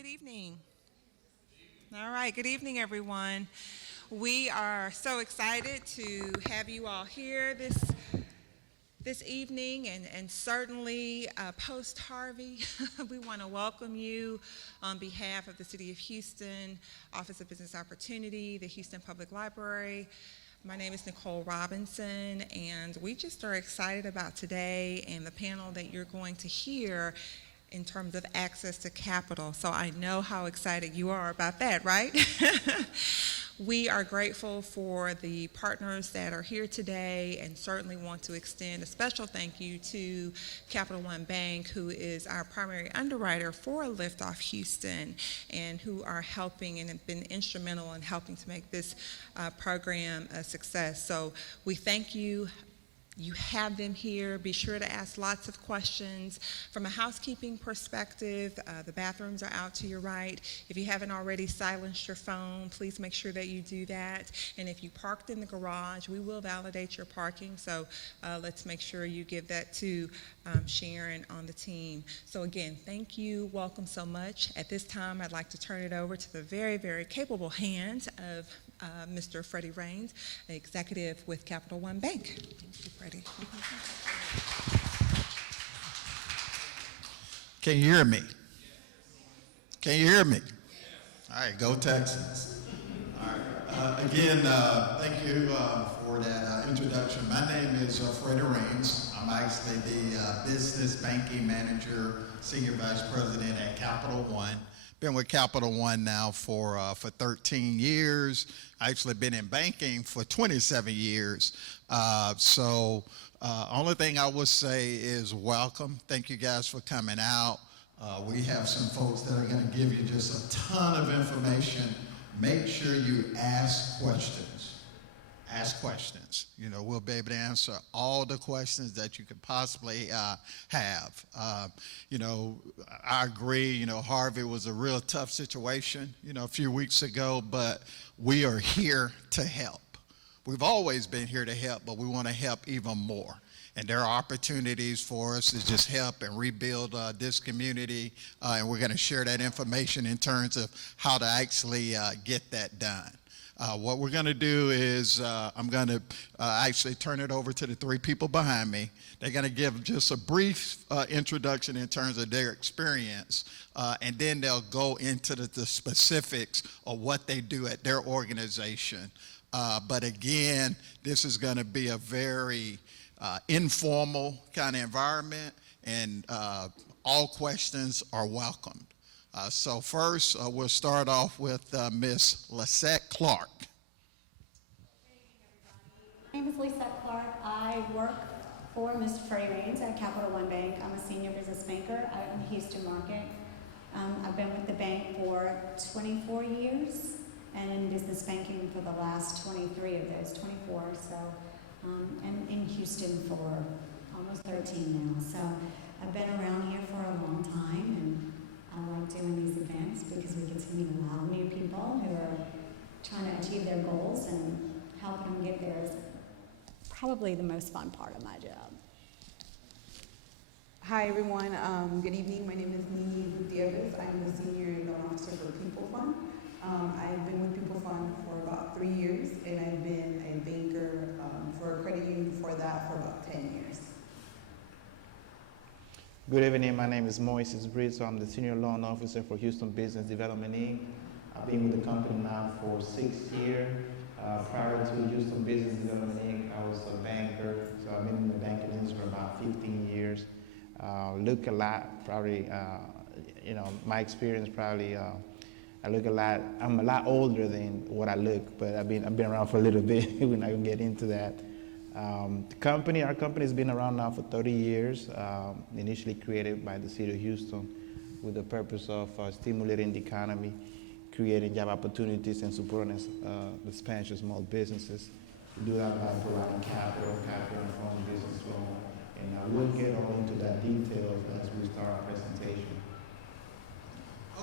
Good evening. All right, good evening, everyone. We are so excited to have you all here this evening, and certainly post Harvey. We want to welcome you on behalf of the City of Houston, Office of Business Opportunity, the Houston Public Library. My name is Nicole Robinson, and we just are excited about today and the panel that you're going to hear in terms of access to capital. So I know how excited you are about that, right? We are grateful for the partners that are here today, and certainly want to extend a special thank you to Capital One Bank, who is our primary underwriter for Liftoff Houston, and who are helping and have been instrumental in helping to make this program a success. So we thank you. You have them here. Be sure to ask lots of questions. From a housekeeping perspective, the bathrooms are out to your right. If you haven't already silenced your phone, please make sure that you do that. And if you parked in the garage, we will validate your parking. So let's make sure you give that to Sharon on the team. So again, thank you. Welcome so much. At this time, I'd like to turn it over to the very, very capable hands of Mr. Freddie Raines, executive with Capital One Bank. Thank you, Freddie. Can you hear me? Can you hear me? All right, go Texans. All right. Again, thank you for that introduction. My name is Freddie Raines. I'm actually the business banking manager, senior vice president at Capital One. Been with Capital One now for 13 years. I actually been in banking for 27 years. Only thing I would say is welcome. Thank you guys for coming out. We have some folks that are going to give you just a ton of information. Make sure you ask questions. Ask questions. You know, we'll be able to answer all the questions that you could possibly have. I agree, Harvey was a real tough situation, a few weeks ago, but we are here to help. We've always been here to help, but we want to help even more. And there are opportunities for us to just help and rebuild this community, and we're going to share that information in terms of how to actually get that done. What we're going to do is I'm going to actually turn it over to the three people behind me. They're going to give just a brief introduction in terms of their experience, and then they'll go into the specifics of what they do at their organization. But again, this is going to be a very informal kind of environment, and all questions are welcomed. So first, we'll start off with Ms. Lisette Clark. My name is Lisette Clark. I work for Mr. Freddie Raines at Capital One Bank. I'm a senior business banker out in the Houston market. I've been with the bank for 24 years and in business banking for the last 23 of those, 24. So, and in Houston for almost 13 now. So I've been around here for a long time, and I like doing these events because we get to meet a lot of new people who are trying to achieve their goals, and helping them get there is probably the most fun part of my job. Hi everyone, good evening. My name is Nini Gutierrez. I'm the senior loan officer for People Fund. I've been with People Fund for about 3 years, and I've been a banker for a credit union for that for about 10 years. Good evening, my name is Moises Brito. I'm the Senior Loan Officer for Houston Business Development Inc. I've been with the company now for 6 years. Prior to Houston Business Development Inc., I was a banker, so I've been in the banking industry for about 15 years. Look a lot, probably, my experience probably, I look a lot, I'm a lot older than what I look, but I've been around for a little bit. We're not gonna get into that. Our company has been around now for 30 years, initially created by the city of Houston with the purpose of stimulating the economy, creating job opportunities, and supporting the Spanish small businesses. We do that by providing capital and home business loan, and we'll get all into that detail as we start our presentation.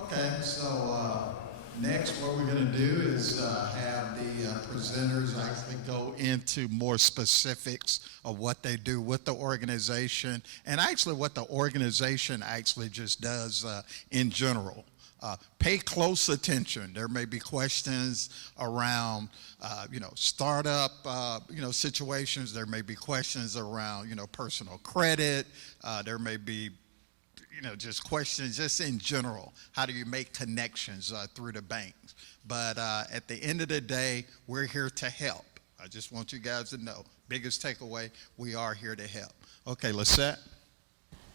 Okay, so next what we're going to do is have the presenters actually go into more specifics of what they do with the organization, and actually what the organization actually just does in general. Pay close attention. There may be questions around, startup, situations. There may be questions around, personal credit. There may be, just questions just in general. How do you make connections through the banks? But at the end of the day, we're here to help. I just want you guys to know, biggest takeaway, we are here to help. Okay, Lisette.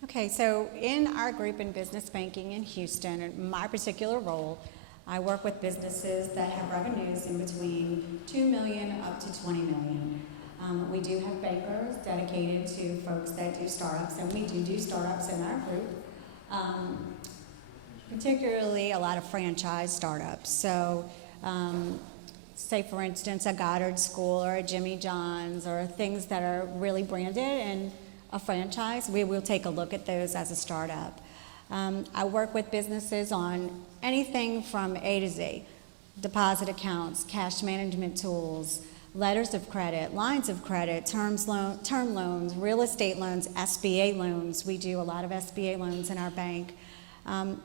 Okay, so in our group in business banking in Houston, in my particular role, I work with businesses that have revenues in between $2 million up to $20 million. We do have bankers dedicated to folks that do startups, and we do startups in our group, particularly a lot of franchise startups. So, say for instance, a Goddard School or a Jimmy John's or things that are really branded and a franchise, we will take a look at those as a startup. I work with businesses on anything from A to Z: deposit accounts, cash management tools, letters of credit, lines of credit, term loans, real estate loans, SBA loans. We do a lot of SBA loans in our bank. And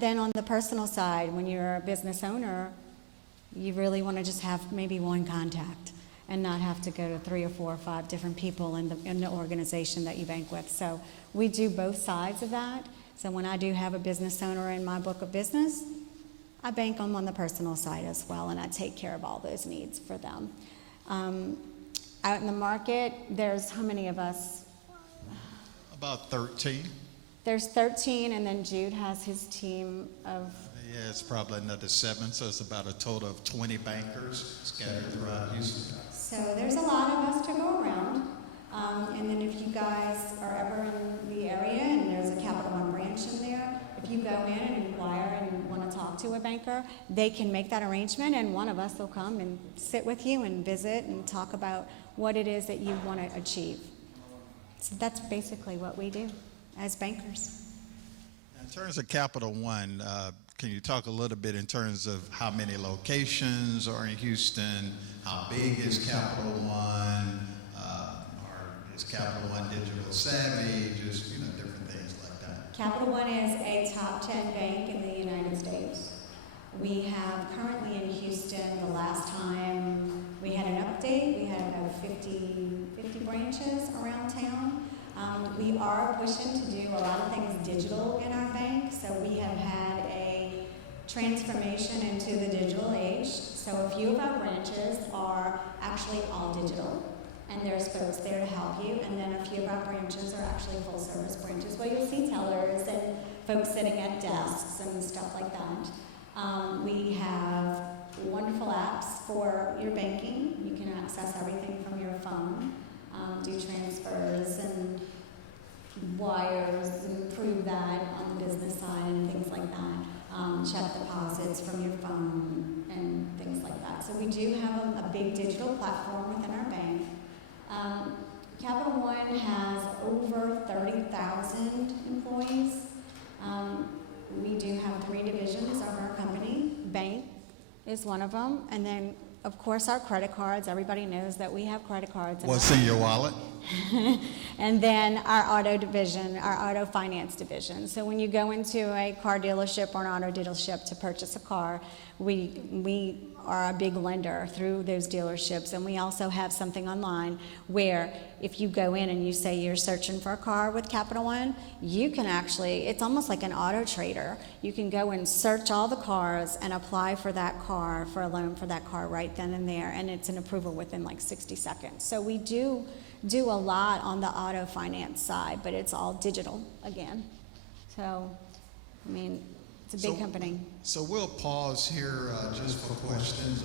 then on the personal side, when you're a business owner, you really want to just have maybe one contact and not have to go to 3 or 4 or 5 different people in the organization that you bank with. So we do both sides of that. So when I do have a business owner in my book of business, I bank them on the personal side as well, and I take care of all those needs for them. Out in the market, there's how many of us? About 13. There's 13, and then Jude has his team of... Yeah, it's probably another 7, so it's about a total of 20 bankers scattered throughout Houston. So there's a lot of us to go around. And then if you guys are ever in the area and there's a Capital One branch in there, if you go in and inquire and want to talk to a banker, they can make that arrangement, and one of us will come and sit with you and visit and talk about what it is that you want to achieve. So that's basically what we do as bankers. In terms of Capital One, can you talk a little bit in terms of how many locations are in Houston? How big is Capital One? Or is Capital One digital savvy? Just, different things like that. Capital One is a top 10 bank in the United States. We have currently in Houston, the last time we had an update, we had about 50 branches around town. We are pushing to do a lot of things digital in our bank, so we have had a transformation into the digital age. So a few of our branches are actually all digital, and there's folks there to help you, and then a few of our branches are actually full-service branches where you'll see tellers and folks sitting at desks and stuff like that. We have wonderful apps for your banking. You can access everything from your phone, do transfers and wires, and improve that on the business side and things like that. Check deposits from your phone and things like that. So we do have a big digital platform within our bank. Capital One has over 30,000 employees. We do have 3 divisions of our company. Bank is one of them, and then of course our credit cards. Everybody knows that we have credit cards. What's in your wallet? And then our auto division, our auto finance division. So when you go into a car dealership or an auto dealership to purchase a car, we are a big lender through those dealerships, and we also have something online where if you go in and you say you're searching for a car with Capital One, you can actually, it's almost like an auto trader. You can go and search all the cars and apply for that car, for a loan for that car right then and there, and it's an approval within like 60 seconds. So we do a lot on the auto finance side, but it's all digital again. So, I mean, it's a big company. So we'll pause here just for questions.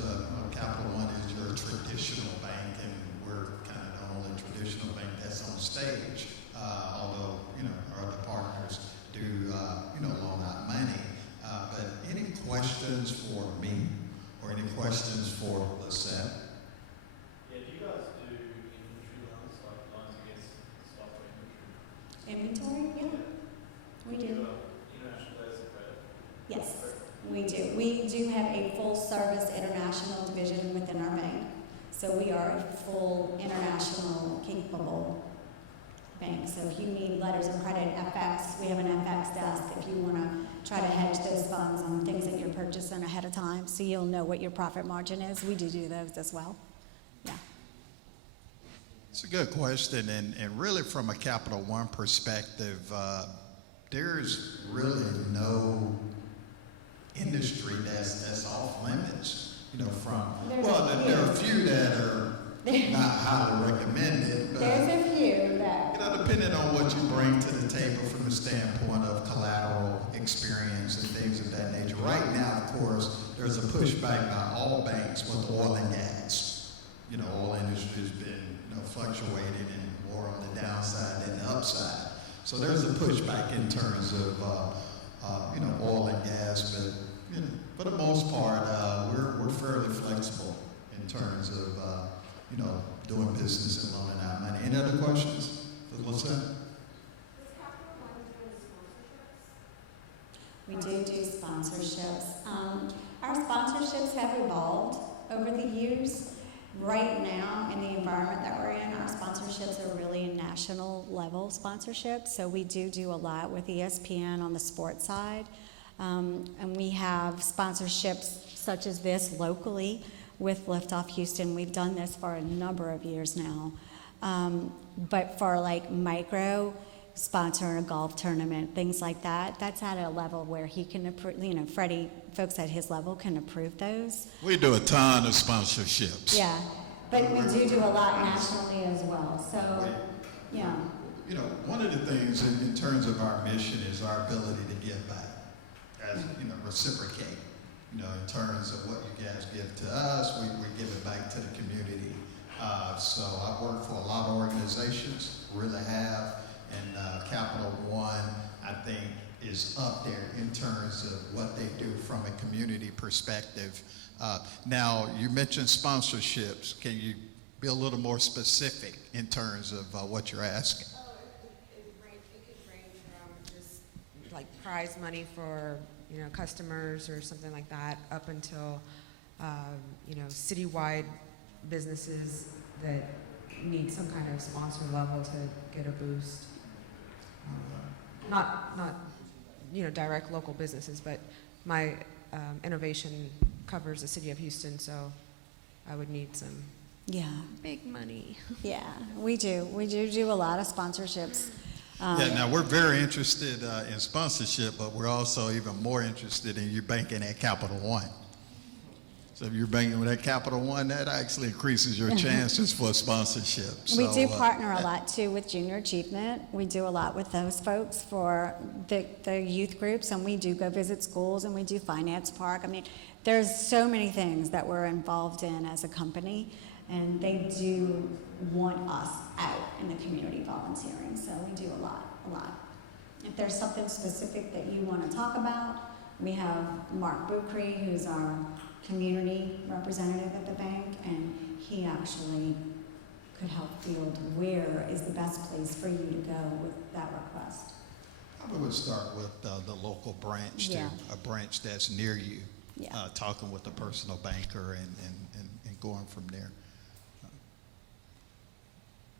Capital One is your traditional bank, and we're kind of the only traditional bank that's on stage. Although our other partners do loan out money. But any questions for me, or any questions for Lisette? Yeah, do you guys do inventory loans, like loans against stock or Inventory? Yeah, we do. International letters of credit? Yes, we do. We do have a full-service international division within our bank. So we are a full international capable bank. So if you need letters of credit, FX, we have an FX desk. If you want to try to hedge those funds ahead of time, so you'll know what your profit margin is. We do those as well. Yeah. It's a good question, and really from a Capital One perspective, there's really no industry that's off limits. You know, there are a few that are not highly recommended, but There's a few that, you know, depending on what you bring to the table from the standpoint of collateral experience and things of that nature. Right now, of course, there's a pushback by all banks with oil and gas. You know, oil industry has been fluctuating and more on the downside than the upside. So there's a pushback in terms of oil and gas, but you know, for the most part, we're fairly flexible in terms of doing business and loaning out money. Any other questions for Lieutenant? we do sponsorships. Our sponsorships have evolved over the years. Right now, in the environment that we're in, our sponsorships are really national level sponsorships. So we do a lot with ESPN on the sports side. And we have sponsorships such as this locally with Liftoff Houston. We've done this for a number of years now. But for like micro, sponsoring a golf tournament, things like that, that's at a level where he can approve, Freddie, folks at his level can approve those. We do a ton of sponsorships. Yeah, but we do a lot nationally as well, so, yeah. You know, one of the things in terms of our mission is our ability to give back, as reciprocate. You know, in terms of what you guys give to us, we give it back to the community. So I've worked for a lot of organizations, really have, and Capital One, I think, is up there in terms of what they do from a community perspective. Now, you mentioned sponsorships. Can you be a little more specific in terms of what you're asking? It could range from just like prize money for customers or something like that, up until citywide businesses that need some kind of sponsor level to get a boost. Not direct local businesses, but my innovation covers the city of Houston, so I would need some big money. Yeah, we do a lot of sponsorships. Now we're very interested in sponsorship, but we're also even more interested in you banking at Capital One. So if you're banking with that Capital One, that actually increases your chances for sponsorship. We do partner a lot too with Junior Achievement. We do a lot with those folks for the youth groups, and we do go visit schools, and we do Finance Park. I mean, there's so many things that we're involved in as a company, and they do want us out in the community volunteering, so we do a lot. If there's something specific that you want to talk about, we have Mark Bucree, who's our community representative at the bank, and he actually could help field where is the best place for you to go with that request. I would start with the local branch, a branch that's near you, talking with a personal banker and going from there.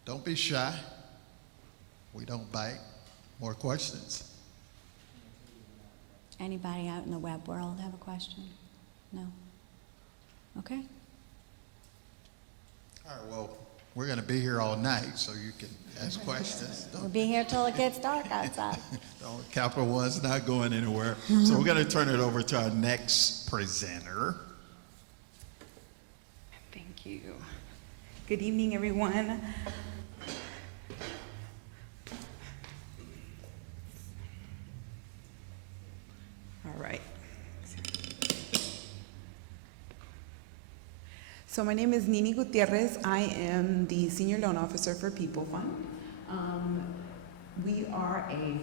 Don't be shy. We don't bite. More questions? Anybody out in the web world have a question? No? Okay. All right, well, we're going to be here all night, so you can ask questions. We'll be here till it gets dark outside. Capital One's not going anywhere. So we're going to turn it over to our next presenter. Thank you. Good evening, everyone. All right. So my name is Nini Gutierrez. I am the Senior Loan Officer for People Fund. We are a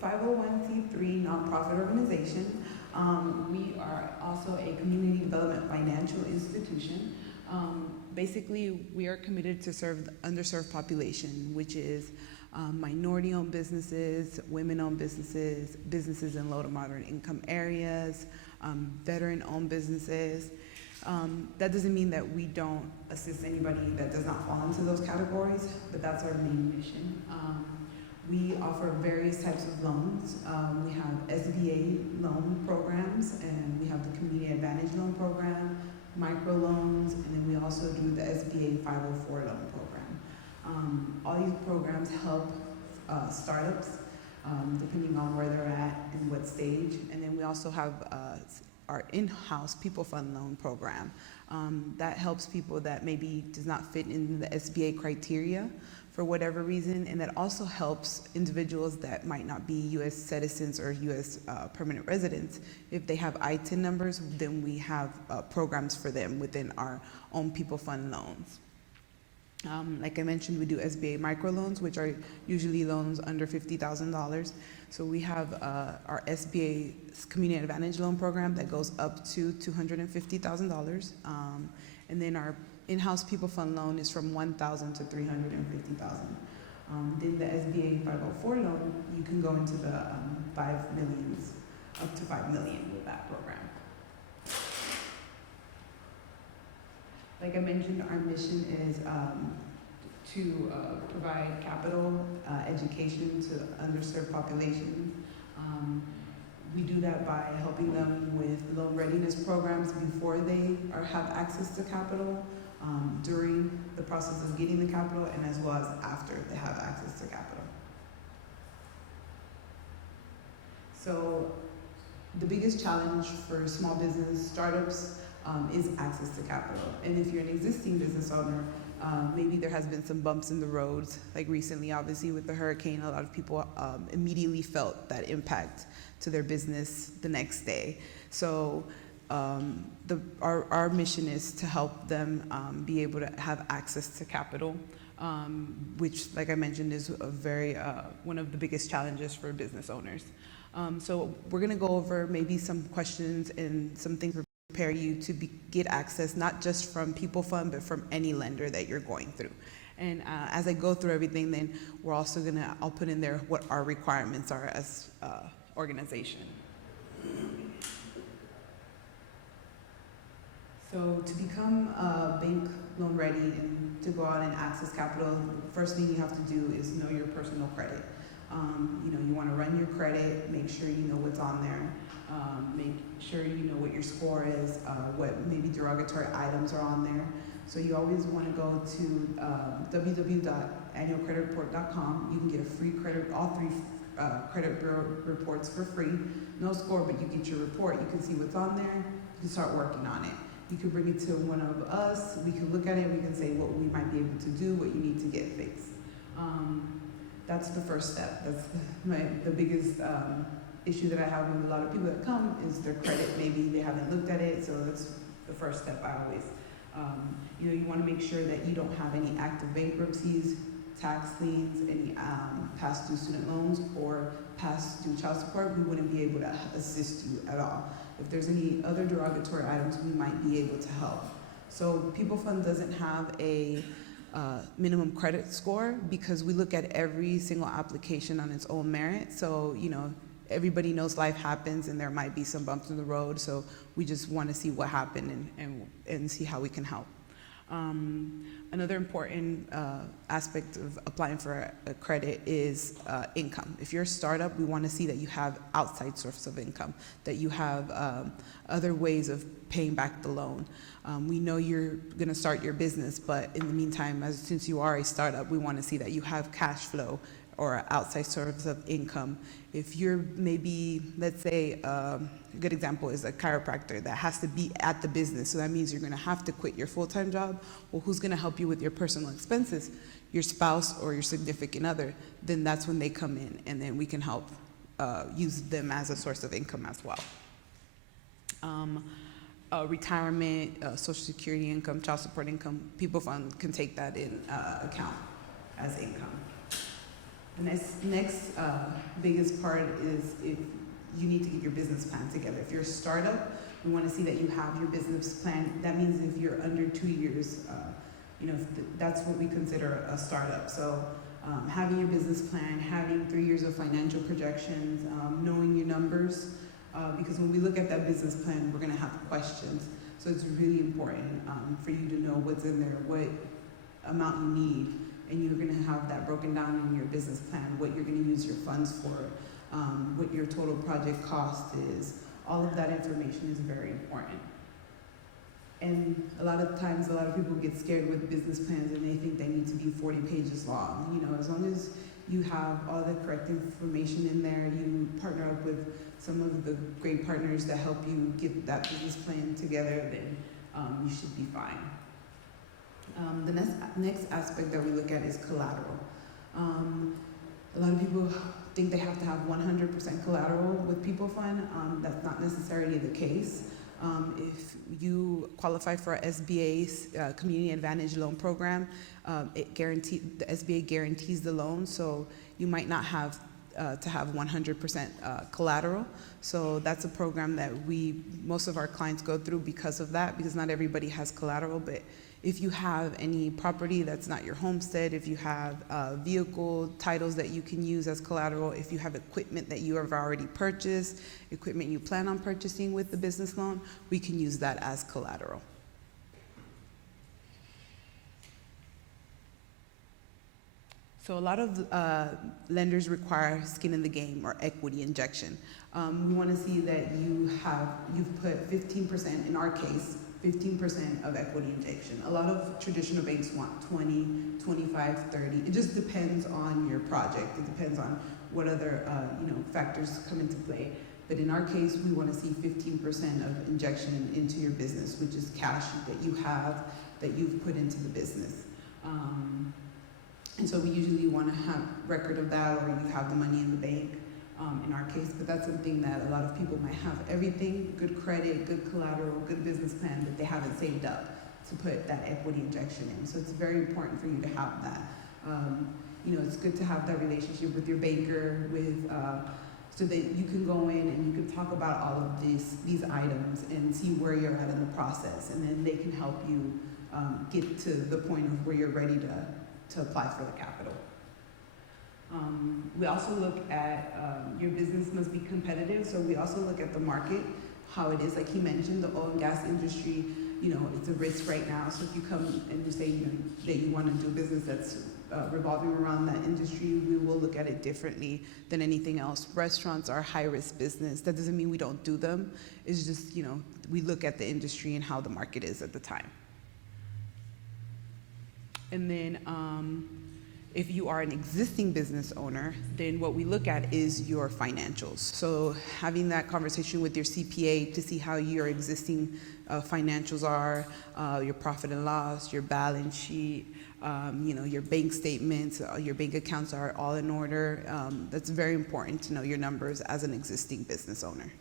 501c3 nonprofit organization. We are also a community development financial institution. Basically, we are committed to serve the underserved population, which is minority-owned businesses, women-owned businesses, businesses in low to moderate income areas, veteran-owned businesses. That doesn't mean that we don't assist anybody that does not fall into those categories, but that's our main mission. We offer various types of loans. We have SBA loan programs, and we have the Community Advantage Loan Program, micro loans, and then we also do the SBA 504 loan program. All these programs help startups, depending on where they're at and what stage. And then we also have our in-house People Fund Loan Program. That helps people that maybe does not fit in the SBA criteria for whatever reason, and that also helps individuals that might not be U.S. citizens or U.S. Permanent residents. If they have ITIN numbers, then we have programs for them within our own People Fund loans. Like I mentioned, we do SBA microloans, which are usually loans under $50,000. So we have our SBA Community Advantage Loan Program that goes up to $250,000. And then our in-house People Fund loan is from $1,000 to $350,000. Then the SBA 504 loan, you can go into the 5 millions, up to 5 million with that program. Like I mentioned, our mission is to provide capital, education to underserved populations. We do that by helping them with loan readiness programs before they have access to capital, during the process of getting the capital, and as well as after they have access to capital. So the biggest challenge for small business startups is access to capital. And if you're an existing business owner, maybe there has been some bumps in the roads. Like recently, obviously, with the hurricane, a lot of people immediately felt that impact to their business the next day. So our mission is to help them be able to have access to capital, which, like I mentioned, is a very one of the biggest challenges for business owners. So we're going to go over maybe some questions and some things to prepare you to get access, not just from People Fund, but from any lender that you're going through. And as I go through everything, then we're also I'll put in there what our requirements are as organization. So to become bank loan ready and to go out and access capital, the first thing you have to do is know your personal credit. You want to run your credit, make sure you know what's on there, make sure you know what your score is, what maybe derogatory items are on there. So you always want to go to www.annualcreditreport.com. You can get a free all three credit bureau reports for free. No score, but you get your report. You can see what's on there. You can start working on it. You can bring it to one of us. We can look at it. We can say what we might be able to do, what you need to get fixed. That's the first step. That's the biggest issue that I have with a lot of people that come is their credit. Maybe they haven't looked at it, so that's the first step I always. You want to make sure that you don't have any active bankruptcies, tax liens, any past due student loans, or past due child support. We wouldn't be able to assist you at all. If there's any other derogatory items, we might be able to help. So People Fund doesn't have a minimum credit score because we look at every single application on its own merit. So, everybody knows life happens and there might be some bumps in the road. So we just want to see what happened and see how we can help. Another important aspect of applying for a credit is income. If you're a startup, we want to see that you have outside sources of income, that you have other ways of paying back the loan. We know you're going to start your business, but in the meantime, since you are a startup, we want to see that you have cash flow or outside source of income. If you're maybe, let's say, a good example is a chiropractor that has to be at the business, so that means you're going to have to quit your full-time job. Well, who's going to help you with your personal expenses? Your spouse or your significant other. Then that's when they come in, and then we can help use them as a source of income as well. Retirement, Social Security income, child support income, People Fund can take that in account as income. The next biggest part is if you need to get your business plan together. If you're a startup, we want to see that you have your business plan. That means if you're under 2 years, that's what we consider a startup. So having your business plan, having 3 years of financial projections, knowing your numbers, because when we look at that business plan, we're going to have questions. So it's really important for you to know what's in there, what amount you need, and you're going to have that broken down in your business plan, what you're going to use your funds for, what your total project cost is. All of that information is very important. And a lot of times, a lot of people get scared with business plans and they think they need to be 40 pages long. You know, as long as you have all the correct information in there, you partner up with some of the great partners that help you get that business plan together, then you should be fine. The next aspect that we look at is collateral. A lot of people think they have to have 100% collateral with People Fund. That's not necessarily the case. If you qualify for SBA's Community Advantage Loan Program, the SBA guarantees the loan, so you might not have to have 100% collateral. So that's a program that most of our clients go through because of that, because not everybody has collateral. But if you have any property that's not your homestead, if you have vehicle titles that you can use as collateral, if you have equipment that you have already purchased, equipment you plan on purchasing with the business loan, we can use that as collateral. So a lot of lenders require skin in the game or equity injection. We want to see that you've put 15%, in our case, 15% of equity injection. A lot of traditional banks want 20, 25, 30. It just depends on your project. It depends on what other factors come into play. But in our case, we want to see 15% of injection into your business, which is cash that you have, that you've put into the business. And so we usually want to have record of that, or you have the money in the bank in our case, but that's something that a lot of people might have everything, good credit, good collateral, good business plan, but they haven't saved up to put that equity injection in. So it's very important for you to have that. It's good to have that relationship with your banker, so that you can go in and you can talk about all of these items and see where you're at in the process, and then they can help you get to the point of where you're ready to apply for the capital. We also look at your business must be competitive, so we also look at the market, how it is. Like he mentioned, the oil and gas industry, it's a risk right now. So if you come and you say that you want to do business that's revolving around that industry, we will look at it differently than anything else. Restaurants are high-risk business. That doesn't mean we don't do them. It's just, we look at the industry and how the market is at the time. And then if you are an existing business owner, then what we look at is your financials. So having that conversation with your CPA to see how your existing financials are, your profit and loss, your balance sheet, your bank statements, your bank accounts are all in order. That's very important to know your numbers as an existing business owner.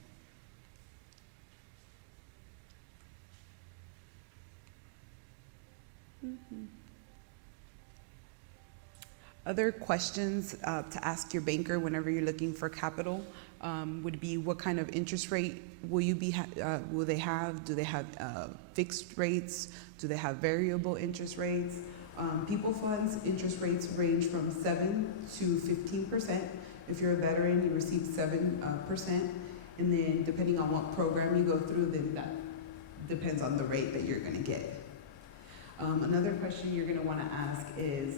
Other questions to ask your banker whenever you're looking for capital would be, what kind of interest rate will they have? Do they have fixed rates? Do they have variable interest rates? People funds interest rates range from 7 to 15%. If you're a veteran, you receive 7%. And then depending on what program you go through, then that depends on the rate that you're going to get. Another question you're going to want to ask is,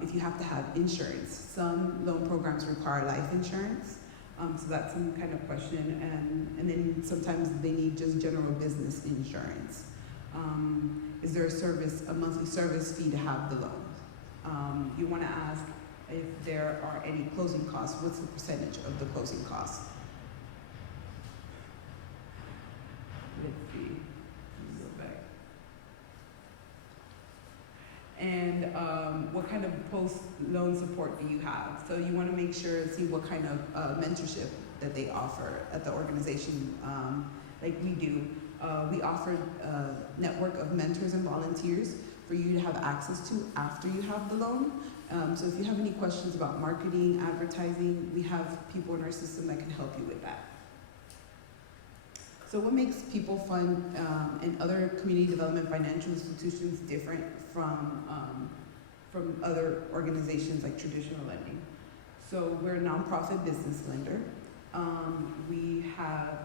if you have to have insurance. Some loan programs require life insurance, so that's some kind of question, and then sometimes they need just general business insurance. Is there a monthly service fee to have the loan? You want to ask if there are any closing costs. What's the percentage of the closing costs? Let's see. Go back. And what kind of post-loan support do you have? So you want to make sure and see what kind of mentorship that they offer at the organization, like we do. We offer a network of mentors and volunteers for you to have access to after you have the loan. So if you have any questions about marketing, advertising, we have people in our system that can help you with that. So what makes People Fund and other community development financial institutions different from other organizations like traditional lending? So we're a nonprofit business lender. We have,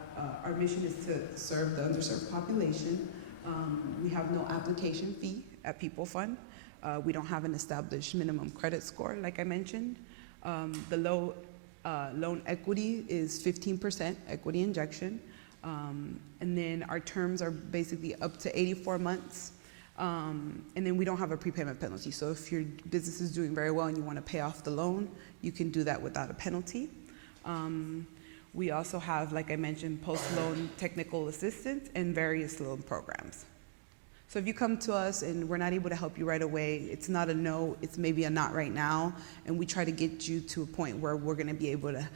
our mission is to serve the underserved population. We have no application fee at People Fund. We don't have an established minimum credit score, like I mentioned. The low loan equity is 15% equity injection. And then our terms are basically up to 84 months. And then we don't have a prepayment penalty. So if your business is doing very well and you want to pay off the loan, you can do that without a penalty. We also have, like I mentioned, post-loan technical assistance and various loan programs. So if you come to us and we're not able to help you right away, it's not a no, it's maybe a not right now, and we try to get you to a point where we're going to be able to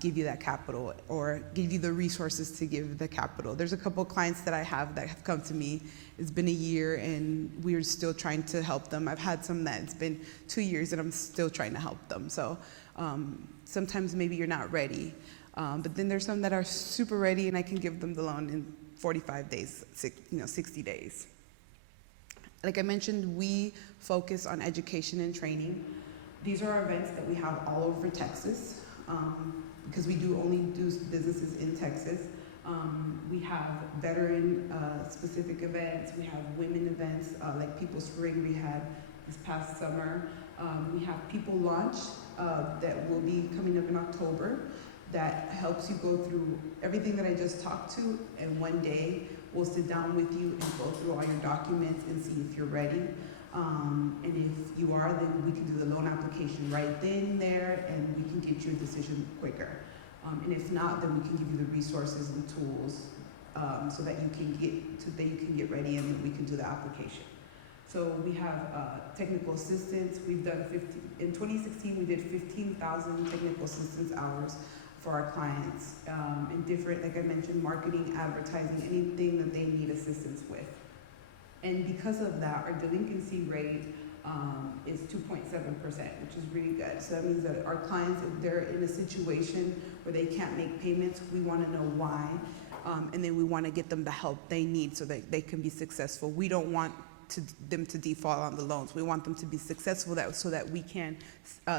give you that capital or give you the resources to give the capital. There's a couple of clients that I have that have come to me. It's been a year and we're still trying to help them. I've had some that it's been 2 years and I'm still trying to help them. So sometimes maybe you're not ready, but then there's some that are super ready and I can give them the loan in 45 days, 60 days. Like I mentioned, we focus on education and training. These are events that we have all over Texas because we do only do businesses in Texas. We have veteran specific events. We have women events like People's Spring we had this past summer. We have People Launch that will be coming up in October that helps you go through everything that I just talked to, and one day we'll sit down with you and go through all your documents and see if you're ready. And if you are, then we can do the loan application right then and there, and we can get you a decision quicker. And if not, then we can give you the resources and tools so that you can get ready and we can do the application. So we have technical assistance. We've done in 2016, we did 15,000 technical assistance hours for our clients in different, like I mentioned, marketing, advertising, anything that they need assistance with. And because of that, our delinquency rate is 2.7%, which is really good. So that means that our clients, if they're in a situation where they can't make payments, we want to know why, and then we want to get them the help they need so that they can be successful. We don't want them to default on the loans. We want them to be successful so that we can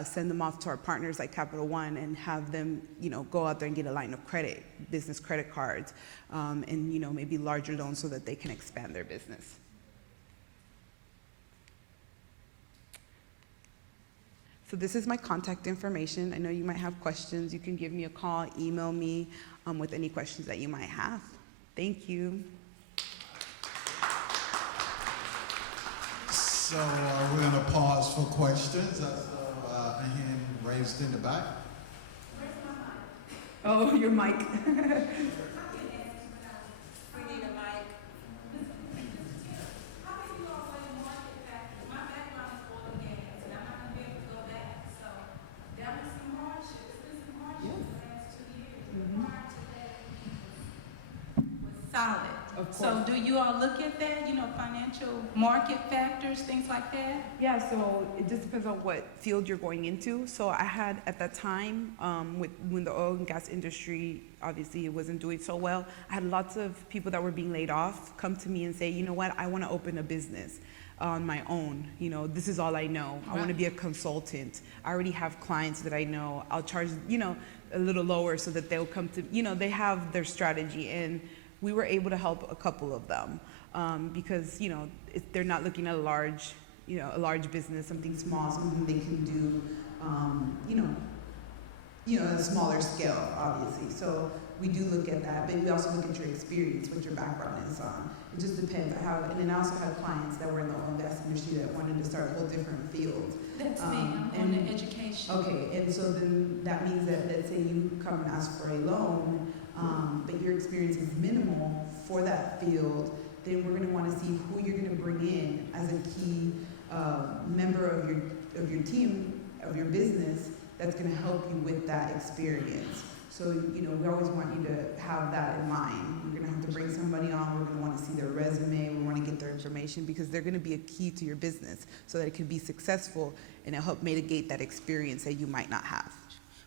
send them off to our partners like Capital One and have them, go out there and get a line of credit, business credit cards, and maybe larger loans so that they can expand their business. So this is my contact information. I know you might have questions. You can give me a call, email me with any questions that you might have. Thank you. So we're going to pause for questions. I saw a hand raised in the back. Where's my mic? Oh, your mic. We need a mic. How can you all say market factors? My background is oil and gas, and I'm not gonna be able to go back. So there was some hardships. There's some hardships the last 2 years. Prior to that was solid. Of course. So do you all look at that? Financial market factors, things like that? Yeah, so it just depends on what field you're going into. So I had at that time, when the oil and gas industry, obviously it wasn't doing so well, I had lots of people that were being laid off come to me and say, you know what, I want to open a business on my own. This is all I know. I want to be a consultant. I already have clients that I know. I'll charge, a little lower so that they'll come to, they have their strategy. And we were able to help a couple of them because, they're not looking at a large business, something small, something they can do, at a smaller scale, obviously. So we do look at that, but we also look at your experience, what your background is on. It just depends. And then I also have clients that were in the oil and gas industry that wanted to start a whole different field. That's me. I'm on the education. Okay, and so then that means that, let's say you come and ask for a loan, but your experience is minimal for that field, then we're going to want to see who you're going to bring in as a key member of your team, of your business, that's going to help you with that experience. So, we always want you to have that in mind. You're going to have to bring somebody on. We're going to want to see their resume. We want to get their information because they're going to be a key to your business so that it can be successful and it'll help mitigate that experience that you might not have.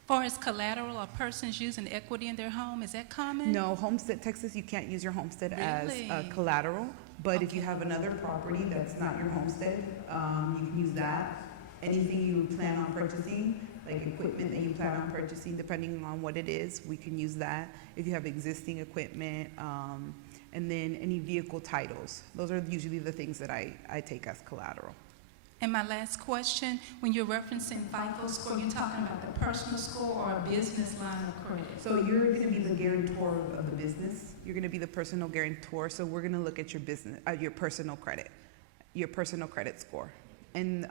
Far as collateral or persons using equity in their home, is that common? No, homestead, Texas, you can't use your homestead Really? as collateral. But if you Okay. have another property that's not your homestead, you can use that. Anything you plan on purchasing, like equipment that you plan on purchasing, depending on what it is, we can use that. If you have existing equipment, and then any vehicle titles. Those are usually the things that I take as collateral. And my last question, when you're referencing FICO score, you're talking about the personal score or a business line of credit? So you're going to be the guarantor of the business. You're going to be the personal guarantor. So we're going to look at your your personal credit score. And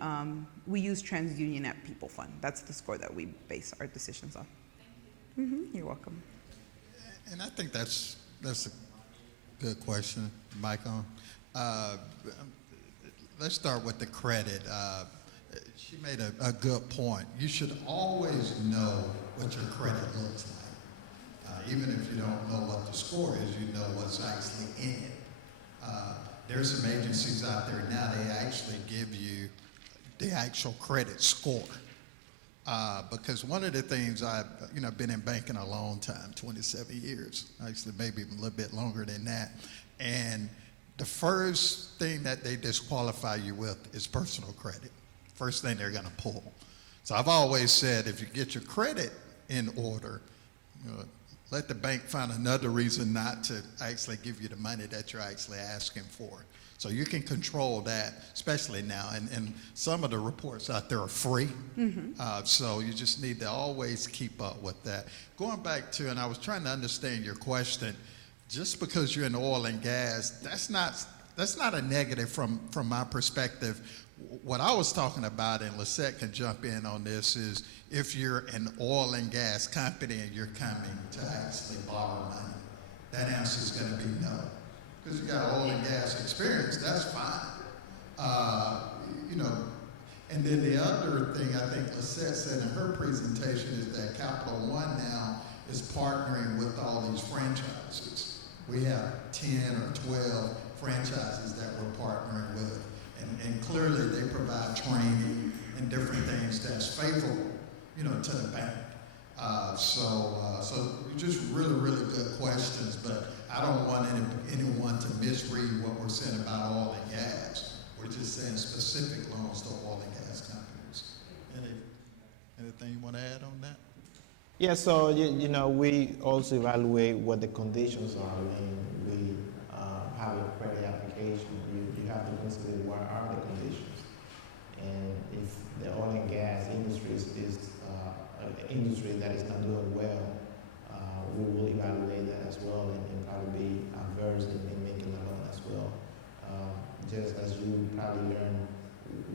we use TransUnion at People Fund. That's the score that we base our decisions on. You're welcome. And I think that's a good question, Michael. Let's start with the credit. She made a good point. You should always know what your credit looks like. Even if you don't know what the score is, you know what's actually in it. There's some agencies out there now, they actually give you the actual credit score. Because one of the things I've been in banking a long time, 27 years, actually maybe even a little bit longer than that. And the first thing that they disqualify you with is personal credit. First thing they're gonna pull. So I've always said, if you get your credit in order, let the bank find another reason not to actually give you the money that you're actually asking for. So you can control that, especially now. And some of the reports out there are free. So you just need to always keep up with that. Going back to, and I was trying to understand your question, just because you're in oil and gas, that's not a negative from my perspective. What I was talking about, and Lisette can jump in on this, is if you're an oil and gas company and you're coming to actually borrow money, that answer is going to be no. Because you got oil and gas experience, that's fine. And then the other thing I think Lisette said in her presentation is that Capital One now is partnering with all these franchises. We have 10 or 12 franchises that we're partnering with. And clearly they provide training and different things that's favorable, to the bank. So just really, really good questions, but I don't want anyone to misread what we're saying about oil and gas. We're just saying specific loans to oil and gas companies. Anything you want to add on that? Yeah, so we also evaluate what the conditions are when we have a credit application. You have to consider what are the conditions, and if the oil and gas industry is an industry that is not doing well, we will evaluate that as well and probably be averse in making a loan as well. Just as you probably learn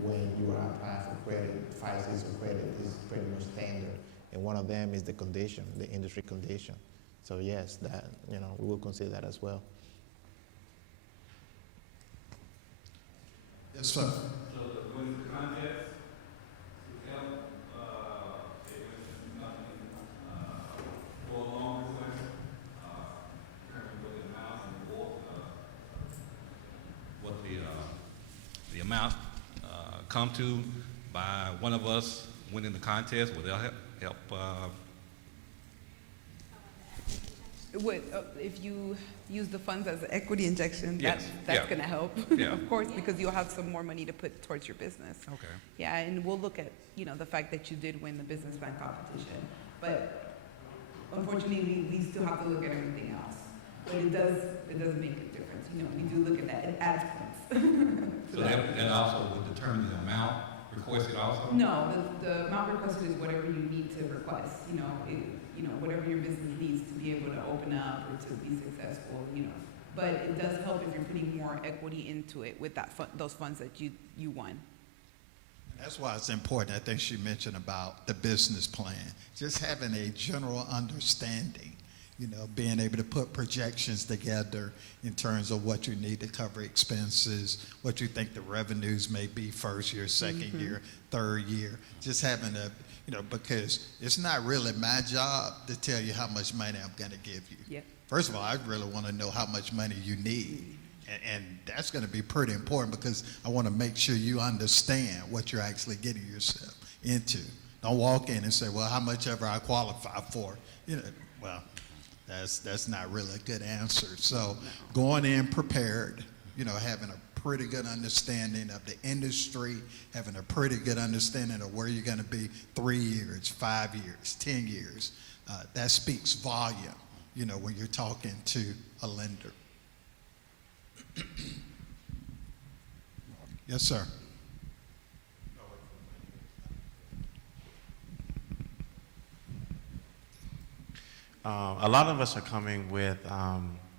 when you are applying for credit, 5 6 of credit is pretty much standard. And one of them is the condition, the industry condition. So yes, that we will consider that as well. Yes, sir. So when the contest to help a investment company for a loan request, determine what the amount and what the amount come to by one of us winning the contest, will they help If you use the funds as an equity injection, Yes, that's yeah. going to help, Yeah. of course, because you'll have some more money to put towards your business. Okay. Yeah, and we'll look at, the fact that you did win the business plan competition. But unfortunately, we still have to look at everything else. But it does make a difference. We do look at that. It adds points. So that also would determine the amount requested also? No, the amount requested is whatever you need to request. Whatever your business needs to be able to open up or to be successful. But it does help if you're putting more equity into it with those funds that you won. That's why it's important. I think she mentioned about the business plan, just having a general understanding, being able to put projections together in terms of what you need to cover expenses, what you think the revenues may be first year, second year, third year, just having because it's not really my job to tell you how much money I'm going to give you. Yep. First of all, I really want to know how much money you need. And that's going to be pretty important because I want to make sure you understand what you're actually getting yourself into. Don't walk in and say, well, how much ever I qualify for. Well, that's not really a good answer. So going in prepared, having a pretty good understanding of the industry, having a pretty good understanding of where you're going to be 3 years, 5 years, 10 years. That speaks volume, when you're talking to a lender. Yes, sir. A lot of us are coming with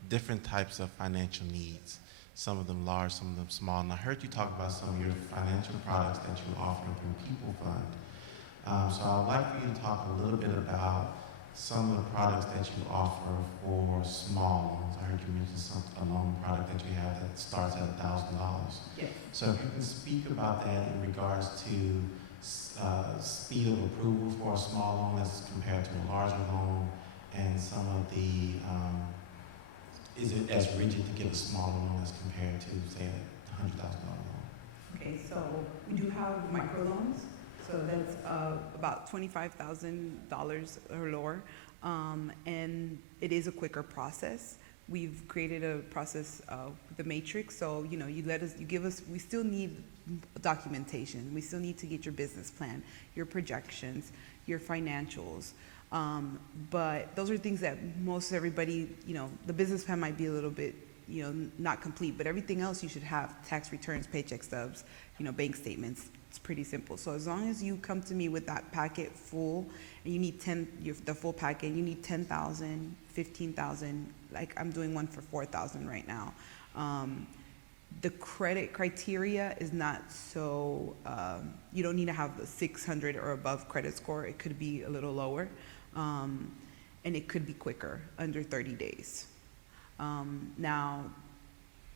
different types of financial needs. Some of them large, some of them small. And I heard you talk about some of your financial products that you offer through People Fund. So I would like for you to talk a little bit about some of the products that you offer for small loans. I heard you mention a loan product that you have that starts at $1,000. Yes. So if you can speak about that in regards to speed of approval for a small loan as compared to a larger loan, and some of the, is it as rigid to give a smaller loan as compared to, say, a $100,000 loan? Okay, so we do have microloans. So that's about $25,000 or lower, and it is a quicker process. We've created a process with the matrix, so you give us. We still need documentation. We still need to get your business plan, your projections, your financials. But those are things that most everybody, the business plan might be a little bit, not complete, but everything else you should have: tax returns, paycheck stubs, bank statements. It's pretty simple. So as long as you come to me with that packet full, and you need the full packet, you need 10,000, 15,000. Like I'm doing one for 4,000 right now. The credit criteria is not so. You don't need to have the 600 or above credit score. It could be a little lower, and it could be quicker, under 30 days. Now,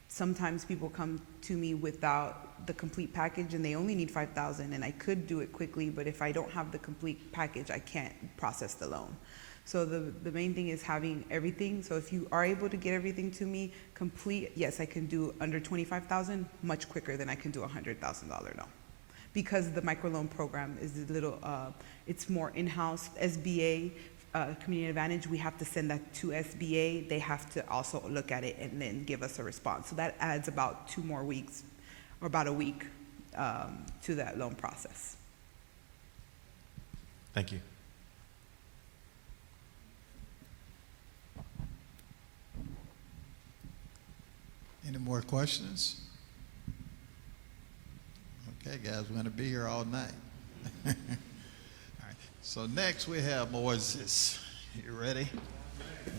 sometimes people come to me without the complete package and they only need 5,000, and I could do it quickly, but if I don't have the complete package, I can't process the loan. So the main thing is having everything. So if you are able to get everything to me complete, yes, I can do under 25,000 much quicker than I can do a $100,000 loan. Because the microloan program is a little, it's more in-house. SBA, Community Advantage, we have to send that to SBA. They have to also look at it and then give us a response. So that adds about 2 more weeks, or about a week, to that loan process. Thank you. Any more questions? Okay, guys, we're going to be here all night. All right. So next we have Moses. You ready?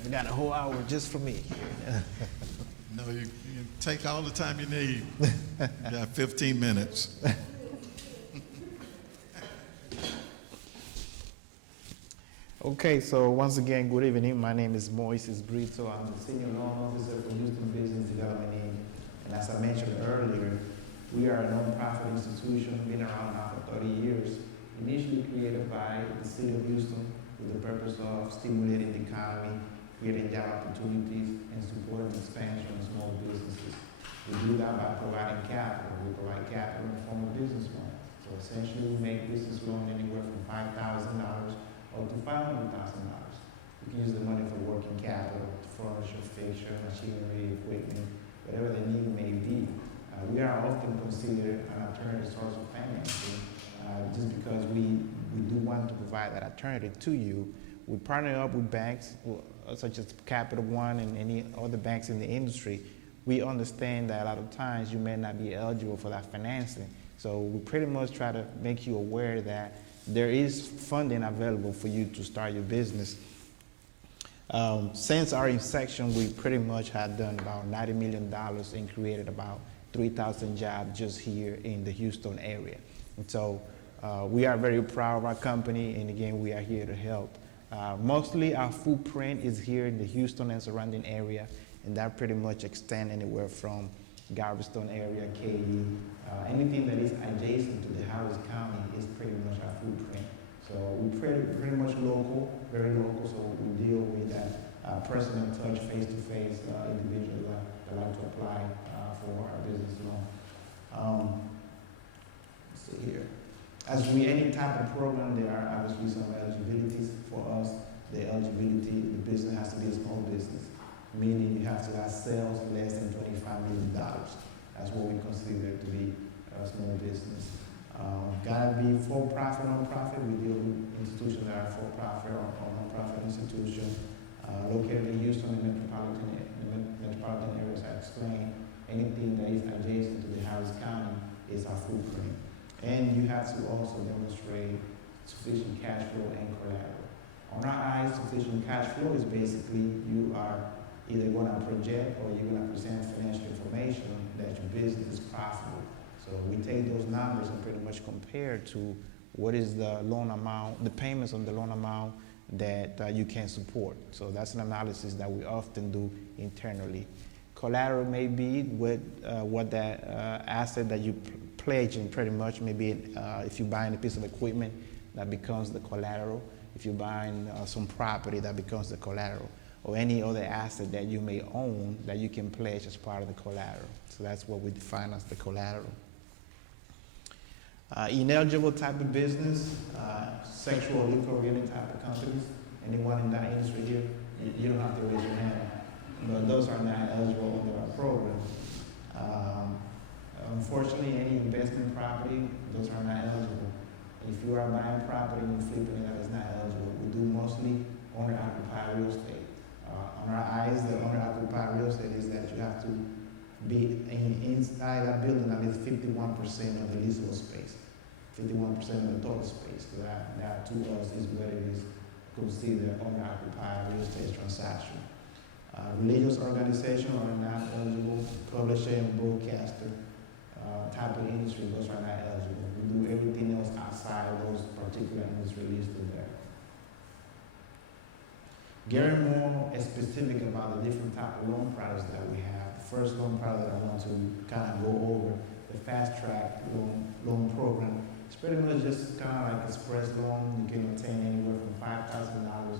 We got a whole hour just for me. No, you take all the time you need. You got 15 minutes. Okay, so once again, good evening. My name is Moises Brito. I'm the Senior Loan Officer for Houston Business Development Inc. And as I mentioned earlier, we are a nonprofit institution, been around now for 30 years, initially created by the City of Houston with the purpose of stimulating the economy, creating job opportunities, and supporting expansion of small businesses. We do that by providing capital. We provide capital in the form of business loans. So essentially, we make business loans anywhere from $5,000 up to $500,000. You can use the money for working capital, furniture, fixture, machinery, equipment, whatever the need may be. We are often considered an alternative source of financing just because we do want to provide that alternative to you. We partner up with banks such as Capital One and any other banks in the industry. We understand that a lot of times you may not be eligible for that financing. So we pretty much try to make you aware that there is funding available for you to start your business. Since our inception, we pretty much had done about $90 million and created about 3,000 jobs just here in the Houston area. And so we are very proud of our company, and again, we are here to help. Mostly our footprint is here in the Houston and surrounding area, and that pretty much extends anywhere from Galveston area, Katy, anything that is adjacent to the Howard County is pretty much our footprint. So we're pretty much local, very local, so we deal with that personal touch, face-to-face individuals that like to apply for our business loan. Let's see here. As with any type of program, there are obviously some eligibilities for us. The eligibility, the business has to be a small business, meaning you have to have sales less than $25 million. That's what we consider to be a small business. Gotta be for-profit, non-profit. We deal with institutions that are for-profit or non-profit institutions located in Houston and metropolitan areas. I explained anything that is adjacent to the Harris County is our footprint. And you have to also demonstrate sufficient cash flow and collateral. On our eyes, position cash flow is basically you are either going to project or you're going to present financial information that your business is profitable. So we take those numbers and pretty much compare to what is the loan amount, the payments on the loan amount that you can support. So that's an analysis that we often do internally. Collateral may be what that asset that you pledge in pretty much. Maybe if you're buying a piece of equipment, that becomes the collateral. If you're buying some property, that becomes the collateral. Or any other asset that you may own that you can pledge as part of the collateral. So that's what we define as the collateral. Ineligible type of business, sexual liquor-oriented type of companies. Anyone in that industry here? You don't have to raise your hand. But those are not eligible under our program. Unfortunately, any investment property, those are not eligible. If you are buying property and flipping it, that is not eligible. We do mostly owner-occupied real estate. On our eyes, the owner-occupied real estate is that you have to be inside that building at least 51% of the leaseable space, 51% of the total space. So that to us is what it is considered owner-occupied real estate transaction. Religious organizations are not eligible. Publisher and broadcaster type of industry, those are not eligible. We do everything else outside of those particular industry listed there. Getting more specific about the different type of loan products that we have. The first loan product that I want to kind of go over, the fast track loan program. It's pretty much just kind of like express loan. You can obtain anywhere from $5,000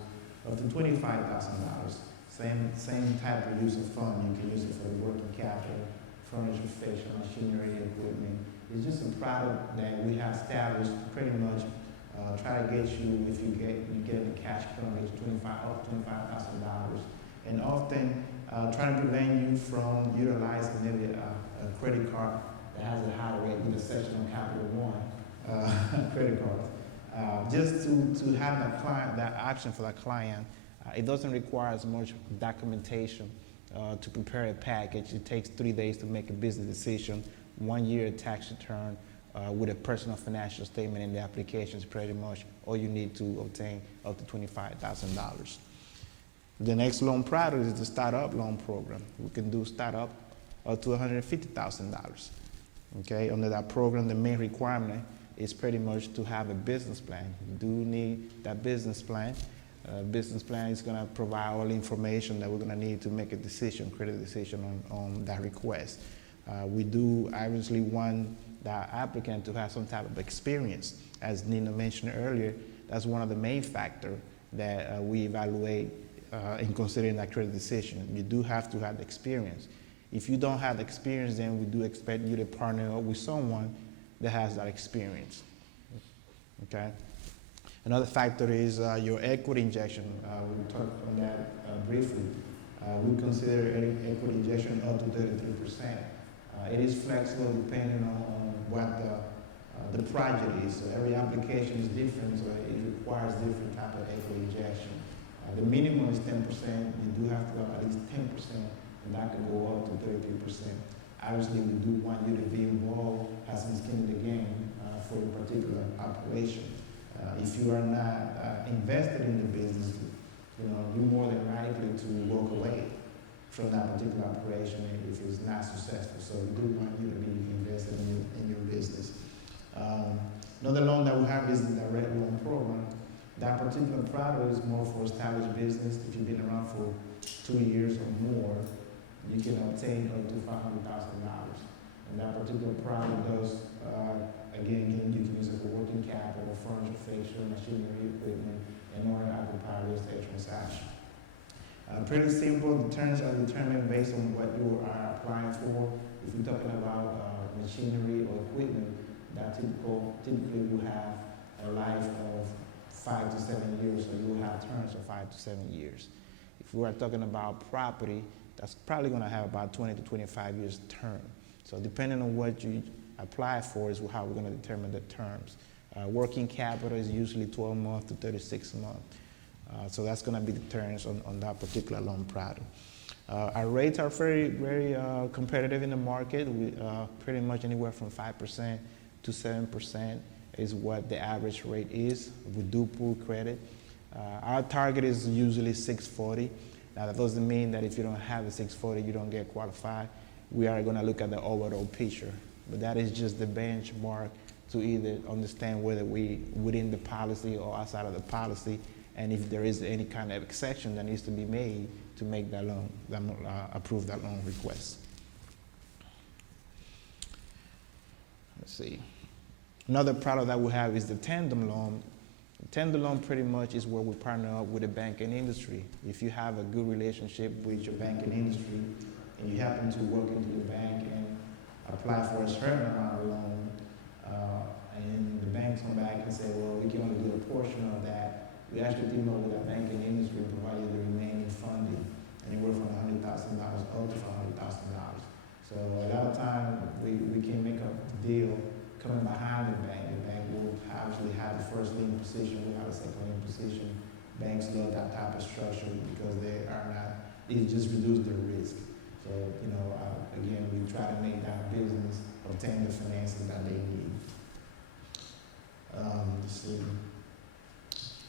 up to $25,000. Same type of use of fund. You can use it for the working capital, furniture, fixture, machinery, equipment. It's just a product that we have established pretty much. Try to get you, if you get in the cash penalty, up to $25,000, and often trying to prevent you from utilizing maybe a credit card that has a high rate with a section on Capital One credit cards. Just to have that option for that client, it doesn't require as much documentation to prepare a package. It takes 3 days to make a business decision, 1 year tax return. With a personal financial statement in the application is pretty much all you need to obtain up to $25,000. The next loan product is the startup loan program. We can do startup up to $150,000. Okay, under that program, the main requirement is pretty much to have a business plan. You do need that business plan. Business plan is going to provide all the information that we're going to need to make a decision, credit decision on that request. We do obviously want that applicant to have some type of experience. As Nina mentioned earlier, that's one of the main factors that we evaluate in considering that credit decision. You do have to have the experience. If you don't have the experience, then we do expect you to partner up with someone that has that experience. Okay? Another factor is your equity injection. We talked on that briefly. We consider equity injection up to 33%. It is flexible depending on what the project is. So every application is different, so it requires different type of equity injection. The minimum is 10%. You do have to go at least 10%, and that can go up to 33%. Obviously, we do want you to be involved, have some skin in the game for a particular operation. If you are not invested in the business, you're more than likely to walk away from that particular operation if it's not successful. So we do want you to be invested in your business. Another loan that we have is the direct loan program. That particular product is more for established business. If you've been around for 2 years or more, you can obtain up to $500,000. And that particular product does, again, you can use it for working capital, furniture, fixture, machinery, equipment, and owner-occupied real estate transaction. Pretty simple. The terms are determined based on what you are applying for. If you're talking about machinery or equipment, that typically will have a life of 5 to 7 years, so you will have terms of 5 to 7 years. If we are talking about property, that's probably going to have about 20 to 25 years term. So depending on what you apply for is how we're going to determine the terms. Working capital is usually 12 months to 36 months. So that's going to be the terms on that particular loan product. Our rates are very competitive in the market. We pretty much anywhere from 5% to 7% is what the average rate is. We do pull credit. Our target is usually 640. Now that doesn't mean that if you don't have a 640, you don't get qualified. We are going to look at the overall picture, but that is just the benchmark to either understand whether we within the policy or outside of the policy, and if there is any kind of exception that needs to be made to make that loan, approve that loan request. Let's see. Another product that we have is the tandem loan. Tandem loan pretty much is where we partner up with the banking industry. If you have a good relationship with your banking industry and you happen to work into the bank and apply for a certain amount of loan, and the banks come back and say, well, we can only do a portion of that, we actually team up with our banking industry and provide the remaining funding, anywhere from $100,000 up to $500,000. So a lot of time we can make a deal coming behind the bank. The bank will obviously have the first lien position, we have a second lien position. Banks love that type of structure because they are not, it just reduces their risk. So, again, we try to make that business obtain the finances that they need. Let's see.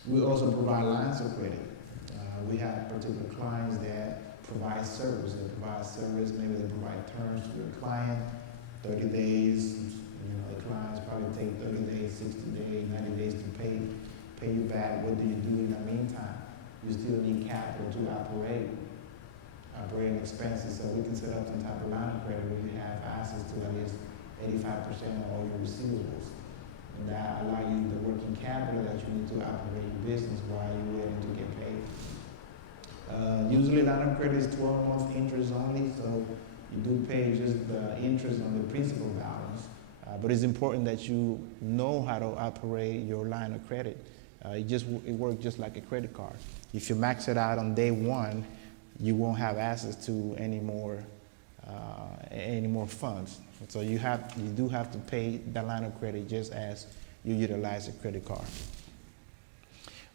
We also provide lines of credit. We have particular clients that provide service. They provide service, maybe they provide terms to their client, 30 days. The clients probably take 30 days, 60 days, 90 days to pay you back. What do you do in the meantime? You still need capital to operate operating expenses, so we can set up some type of line of credit where you have access to at least 85% of all your receivables. And that allow you the working capital that you need to operate your business while you're waiting to get paid. Usually line of credit is 12-month interest only, so you do pay just the interest on the principal balance. But it's important that you know how to operate your line of credit. It works just like a credit card. If you max it out on day one, you won't have access to any more funds. So you do have to pay that line of credit just as you utilize a credit card.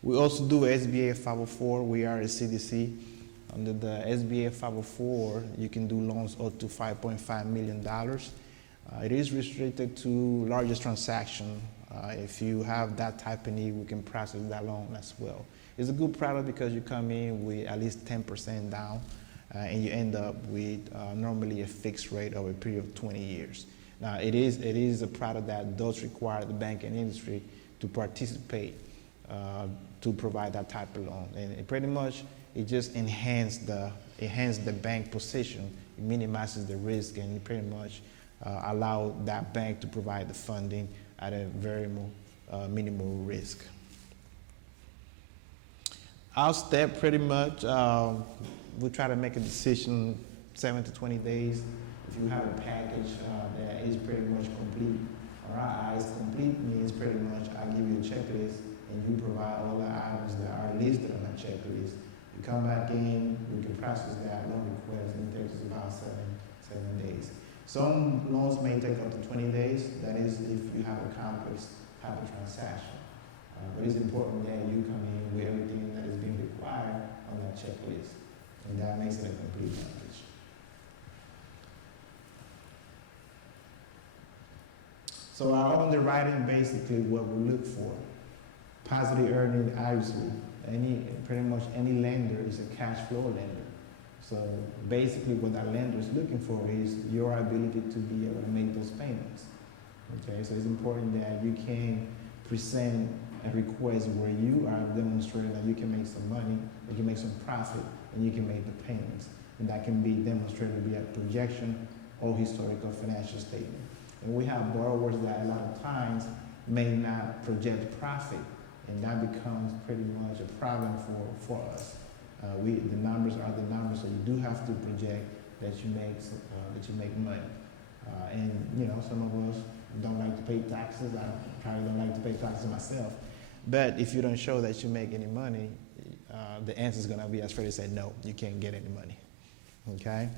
We also do SBA 504. We are a CDC. Under the SBA 504, you can do loans up to $5.5 million. It is restricted to largest transaction. If you have that type of need, we can process that loan as well. It's a good product because you come in with at least 10% down, and you end up with normally a fixed rate over a period of 20 years. Now, it is a product that does require the banking industry to participate to provide that type of loan, and it just enhances the bank position. It minimizes the risk, and it pretty much allow that bank to provide the funding at a very minimal risk. Our step pretty much, we try to make a decision 7 to 20 days. If you have a package that is pretty much complete, or our eyes complete means pretty much I give you a checklist and you provide all the items that are listed on that checklist. You come back in, we can process that loan request, and it takes us about seven days. Some loans may take up to 20 days. That is if you have a complex type of transaction. But it's important that you come in with everything that is being required on that checklist, and that makes it a complete package. So our underwriting, basically what we look for, positive earning, obviously. Pretty much any lender is a cash flow lender. So basically what that lender is looking for is your ability to be able to make those payments. Okay, so it's important that you can present a request where you are demonstrating that you can make some money, you can make some profit, and you can make the payments. And that can be demonstrated to be a projection or historical financial statement. And we have borrowers that a lot of times may not project profit, and that becomes pretty much a problem for us. The numbers are the numbers, so you do have to project that you make money. And some of us don't like to pay taxes. I probably don't like to pay taxes myself. But if you don't show that you make any money, the answer is going to be, as Freddie said, no, you can't get any money. Okay?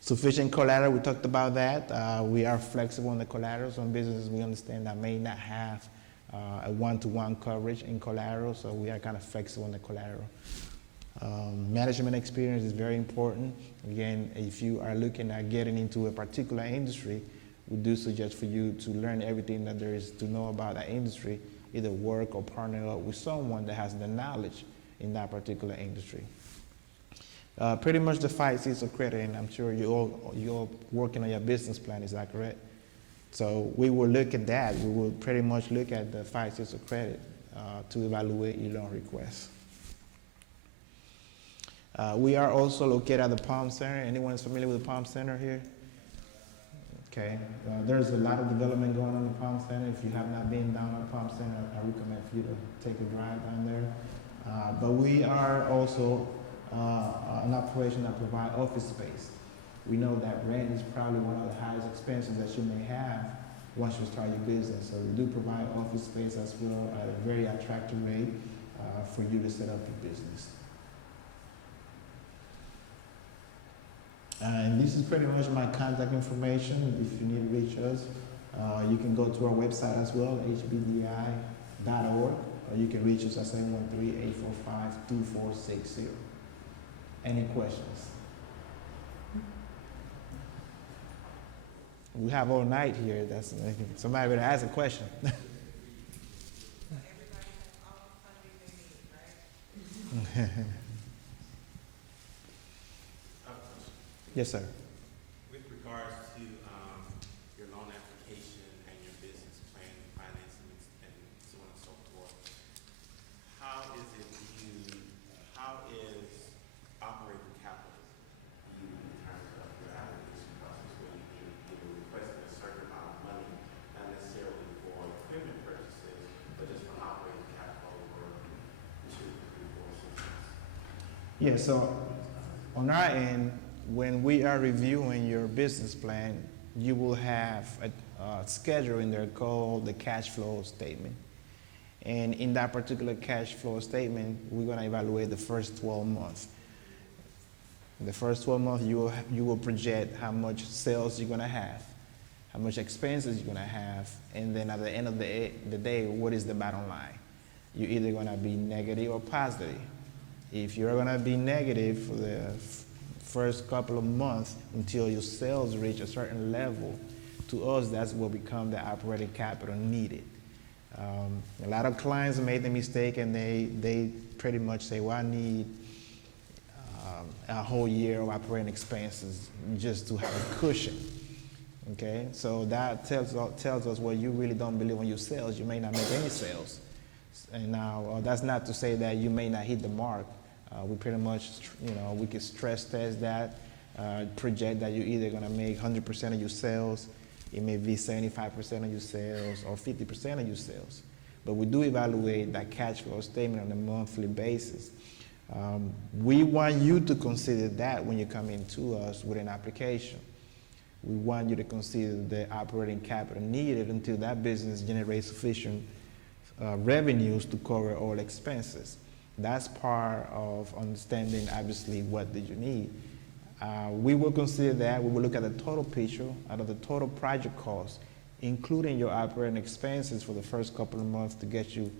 Sufficient collateral, we talked about that. We are flexible on the collateral. Some businesses we understand that may not have a one-to-one coverage in collateral, so we are kind of flexible on the collateral. Management experience is very important. Again, if you are looking at getting into a particular industry, we do suggest for you to learn everything that there is to know about that industry either work or partner up with someone that has the knowledge in that particular industry. Pretty much the 5 C's of credit, and I'm sure you're working on your business plan, is that correct? So we will look at that. We will pretty much look at the 5 C's of credit to evaluate your loan request. We are also located at the Palm Center. Anyone is familiar with the Palm Center here? Okay. There's a lot of development going on in the Palm Center. If you have not been down at the Palm Center, I recommend for you to take a drive down there. But we are also an operation that provides office space. We know that rent is probably one of the highest expenses that you may have once you start your business. So we do provide office space as well at a very attractive rate for you to set up your business. And this is pretty much my contact information. If you need to reach us, you can go to our website as well, hbdi.org, or you can reach us at 713-845-2460. Any questions? We have all night here. That's somebody better ask a question. So everybody has all the funding they need, right? Yes, sir. With regards to your loan application and your business plan, financing, and so on and so forth, how is operating capital viewed in terms of your application process, where you're requesting a certain amount of money, not necessarily for equipment purchases, but just for operating capital over 2, 3, 4, 6 months? Yeah, so on our end, when we are reviewing your business plan, you will have a schedule in there called the cash flow statement. And in that particular cash flow statement, we're going to evaluate the first 12 months. In the first 12 months, you will project how much sales you're going to have, how much expenses you're going to have, and then at the end of the day, what is the bottom line? You're either going to be negative or positive. If you're going to be negative for the first couple of months until your sales reach a certain level, to us, that's what become the operating capital needed. A lot of clients made the mistake and they pretty much say, well, I need a whole year of operating expenses just to have a cushion. Okay, so that tells us, well, you really don't believe in your sales. You may not make any sales. And now that's not to say that you may not hit the mark. We pretty much, we can stress test that, project that you're either going to make 100% of your sales, it may be 75% of your sales, or 50% of your sales. But we do evaluate that cash flow statement on a monthly basis. We want you to consider that when you come into us with an application. We want you to consider the operating capital needed until that business generates sufficient revenues to cover all expenses. That's part of understanding, obviously, what did you need. We will consider that. We will look at the total picture out of the total project cost, including your operating expenses for the first couple of months to get you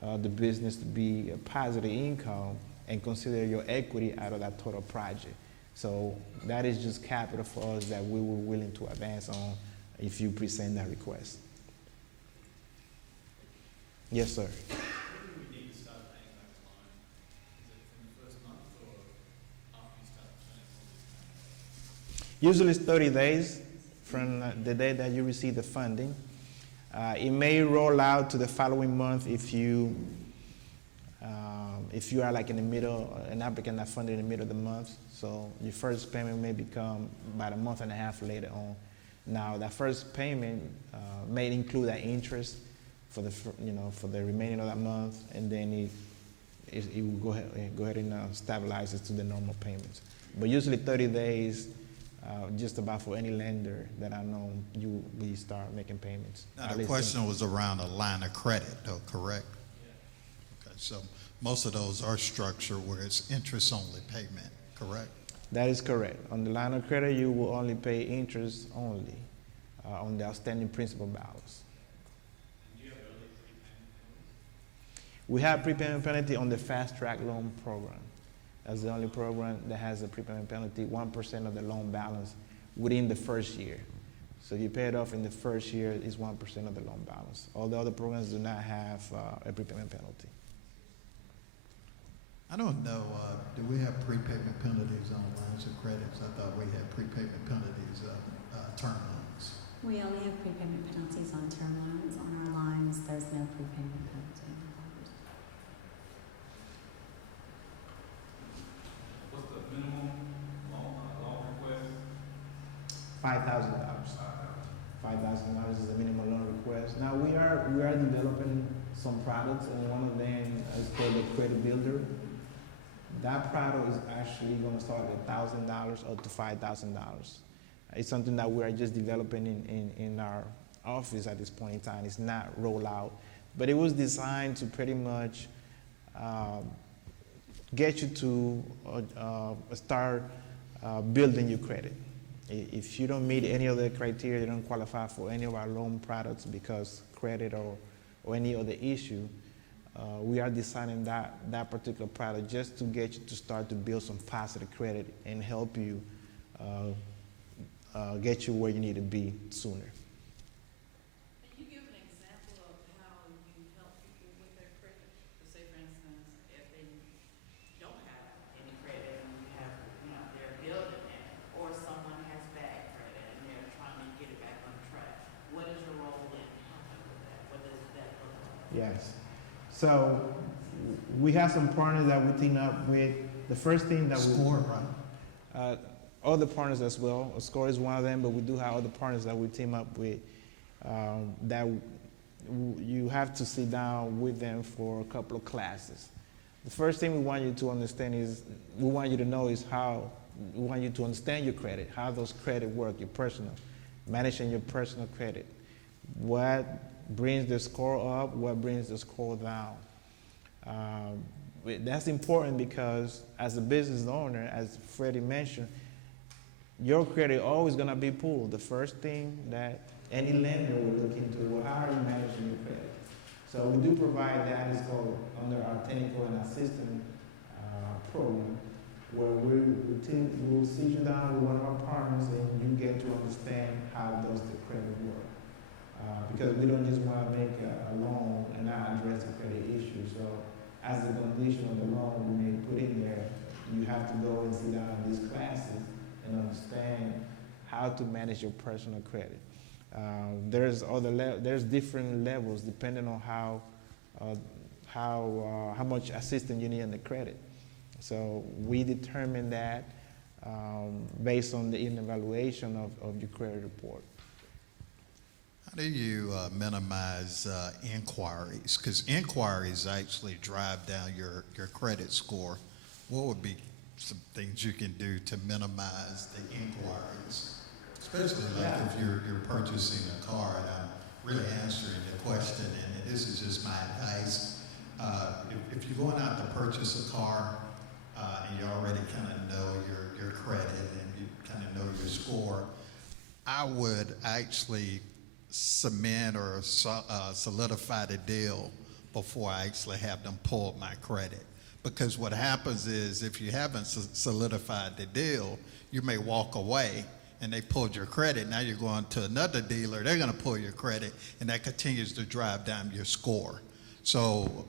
the business to be a positive income, and consider your equity out of that total project. So that is just capital for us that we were willing to advance on if you present that request. Yes, sir. Usually it's 30 days from the day that you receive the funding. It may roll out to the following month if you are like in the middle, an applicant that funded in the middle of the month. So your first payment may become about a month and a half later on. Now that first payment may include that interest for the remaining of that month, and then it will go ahead and stabilize it to the normal payments. But usually 30 days. Just about for any lender that I know, we start making payments. Now, the question was around a line of credit, though, correct? Yeah. Okay, so most of those are structured where it's interest-only payment, correct? That is correct. On the line of credit, you will only pay interest only on the outstanding principal balance. And do you have early prepayment penalties? We have prepayment penalty on the fast track loan program. That's the only program that has a prepayment penalty, 1% of the loan balance within the first year. So if you pay it off in the first year, it's 1% of the loan balance. All the other programs do not have a prepayment penalty. I don't know, do we have prepayment penalties on lines of credits? I thought we had prepayment penalties on term loans. We only have prepayment penalties on term loans. On our lines, there's no prepayment penalty. What's the minimum loan request? $5,000. $5,000 is the minimum loan request. Now we are developing some products, and one of them is called the Credit Builder. That product is actually going to start at $1,000 up to $5,000. It's something that we are just developing in our office at this point in time. It's not rolled out, but it was designed to pretty much get you to start building your credit. If you don't meet any of the criteria, you don't qualify for any of our loan products because credit or any other issue, we are designing that particular product just to get you to start to build some positive credit and help you get you where you need to be sooner. Can you give an example of how you help people with their credit? So say, for instance, if they don't have any credit and you have, they're building it, or someone has bad credit and they're trying to get it back on track, what is your role in helping with that? What does that look like? Yes. So we have some partners that we team up with. The first thing that Score, right? Other partners as well. Score is one of them, but we do have other partners that we team up with that you have to sit down with them for a couple of classes. The first thing we want you to understand is, we want you to know is how, we want you to understand your credit, how those credit work, your personal, managing your personal credit. What brings the score up, what brings the score down. That's important because as a business owner, as Freddie mentioned, your credit always going to be pulled. The first thing that any lender will look into, well, how are you managing your credit? So we do provide that. It's called under our technical and assistant program, where we'll sit you down with one of our partners and you get to understand how does the credit work. Because we don't just want to make a loan and not address the credit issue. So as a condition of the loan we may put in there, you have to go and sit down in these classes and understand how to manage your personal credit. There's different levels depending on how much assistance you need in the credit. So we determine that based on the evaluation of your credit report. How do you minimize inquiries? Because inquiries actually drive down your credit score. What would be some things you can do to minimize the inquiries? Especially like if you're purchasing a car, and I'm really answering the question, and this is just my advice. If you're going out to purchase a car and you already kind of know your credit and you kind of know your score, I would actually cement or solidify the deal before I actually have them pull my credit. Because what happens is if you haven't solidified the deal, you may walk away and they pulled your credit. Now you're going to another dealer, they're going to pull your credit, and that continues to drive down your score. So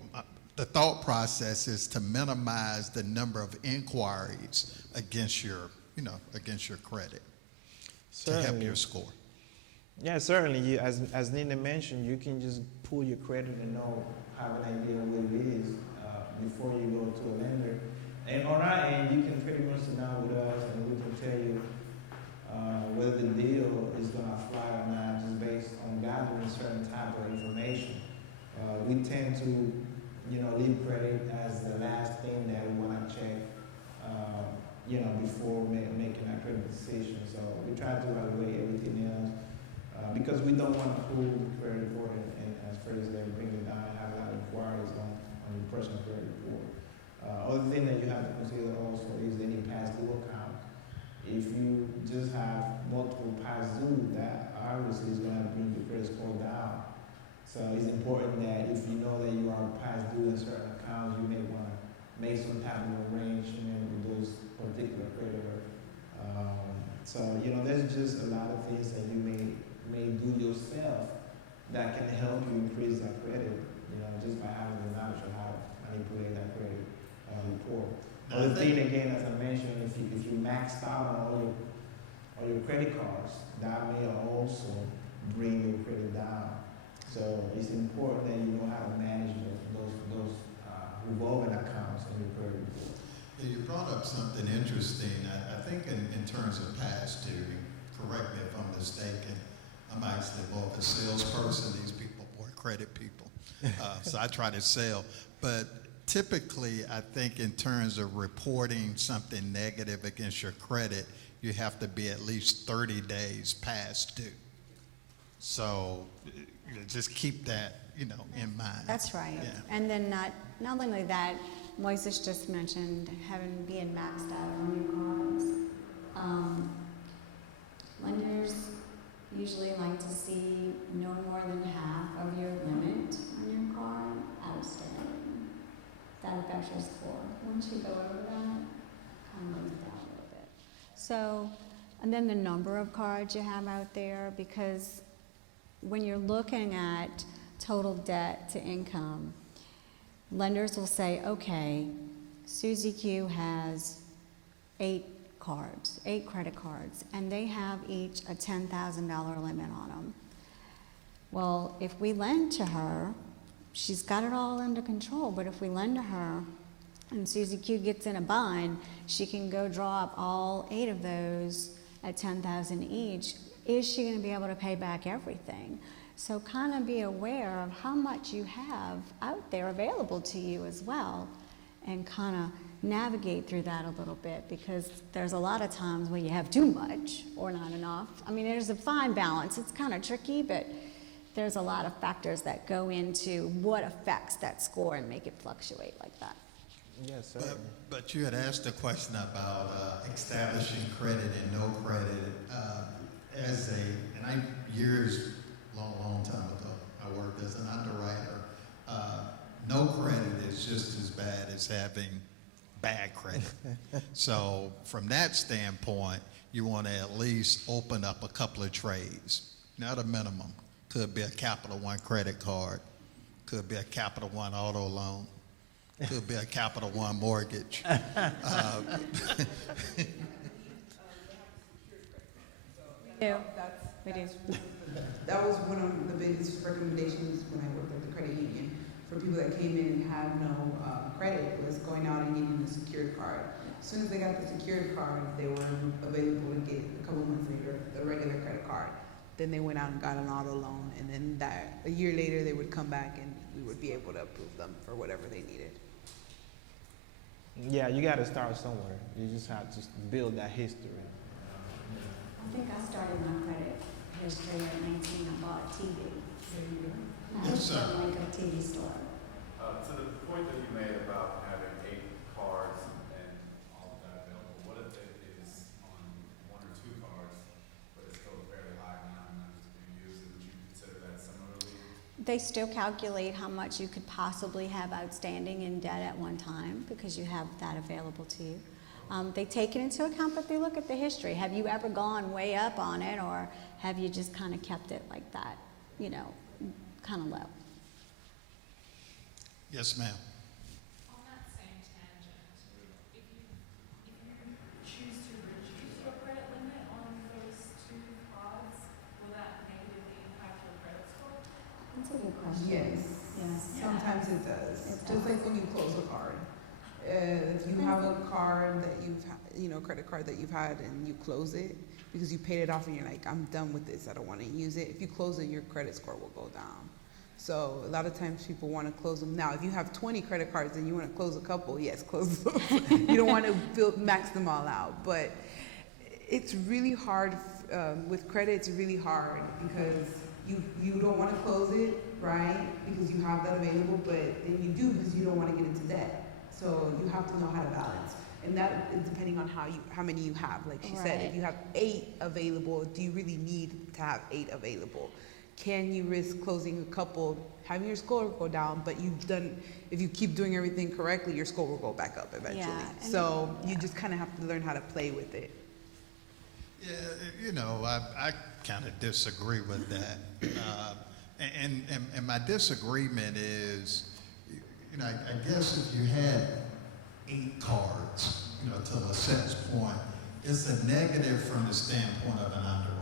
the thought process is to minimize the number of inquiries against your credit to help your score. Yeah, certainly. As Nina mentioned, you can just pull your credit and have an idea of what it is before you go to a lender. And on our end, you can pretty much sit down with us and we can tell you whether the deal is going to fly or not, just based on gathering certain type of information. We tend to, leave credit as the last thing that we want to check, before making our credit decision. So we try to evaluate everything else because we don't want to pull the credit report and as Freddie said, bring it down and have a lot of inquiries on your personal credit report. Other thing that you have to consider also is any past due account. If you just have multiple past due, that obviously is going to bring your credit score down. So it's important that if you know that you are past due in certain accounts, you may want to make some type of arrangement with those particular creditor. So there's just a lot of things that you may may do yourself that can help you increase that credit, you know, just by having the knowledge of how to manipulate that credit report. Now, Other thing, again, as I mentioned, if you maxed out on all your credit cards, that may also bring your credit down. So it's important that you know how to manage those revolving accounts in your credit report. Yeah, you brought up something interesting. I think in terms of past due, correct me if I'm mistaken, I'm actually more of a salesperson. These people are more credit people. So I try to sell. But typically, I think in terms of reporting something negative against your credit, you have to be at least 30 days past due. So just keep that, in mind. That's right. Yeah. And then not only that, Moises just mentioned being maxed out on your cards. Lenders usually like to see no more than half of your limit on your card outstanding. That affects your score. Once you go over that, kind of brings it down a little bit. So, and then the number of cards you have out there, because when you're looking at total debt to income, lenders will say, okay, Susie Q has 8 credit cards, and they have each a $10,000 limit on them. Well, if we lend to her, she's got it all under control, but if we lend to her and Susie Q gets in a bind, she can go draw up all 8 of those at $10,000 each. Is she going to be able to pay back everything? So kind of be aware of how much you have out there available to you as well, and kind of navigate through that a little bit, because there's a lot of times where you have too much or not enough. I mean, there's a fine balance. It's kind of tricky, but there's a lot of factors that go into what affects that score and make it fluctuate like that. Yes, sir. But you had asked a question about establishing credit and no credit. Long time ago, I worked as an underwriter. No credit is just as bad as having bad credit. So from that standpoint, you want to at least open up a couple of trades, not a minimum. Could be a Capital One credit card, could be a Capital One auto loan, could be a Capital One mortgage. We do. That was one of the biggest recommendations when I worked at the credit union for people that came in and had no credit, was going out and getting a secured card. As soon as they got the secured card, they were available to get a couple months later the regular credit card. Then they went out and got an auto loan, and then a year later they would come back and we would be able to approve them for whatever they needed. Yeah, you got to start somewhere. You just have to build that history. I think I started my credit history at 19. I bought a TV. Yes, sir. I went to a TV store. To the point that you made about having 8 cards and all of that available, what if it is on 1 or 2 cards, but it's still a fairly high amount and not just being used? Would you consider that similarly? They still calculate how much you could possibly have outstanding in debt at one time, because you have that available to you. They take it into account, but they look at the history. Have you ever gone way up on it, or have you just kind of kept it like that, kind of low? Yes, ma'am. On that same tangent, if you choose to reduce your credit limit on those 2 cards, will that negatively impact your credit score? That's a good question. Yes. Yes. Sometimes it does. It Just does. like when you close a card. If you have a card that credit card that you've had and you close it because you paid it off and you're like, I'm done with this, I don't want to use it. If you close it, your credit score will go down. So a lot of times people want to close them. Now, if you have 20 credit cards and you want to close a couple, yes, close them. You don't want to max them all out. But it's really hard with credit. It's really hard because you don't want to close it, right? Because you have that available, but then you do because you don't want to get into debt. So you have to know how to balance. And that is depending on how many you have. Like she said, if you have 8 available, do you really need to have 8 available? Can you risk closing a couple, having your score go down, but if you keep doing everything correctly, your score will go back up eventually. Yeah, So you just kind of have to learn how to play with it. Yeah, you know, I kind of disagree with that. And my disagreement is, you know, I guess if you had 8 cards, you know, to Lisette's point, it's a negative from the standpoint of an underwriter.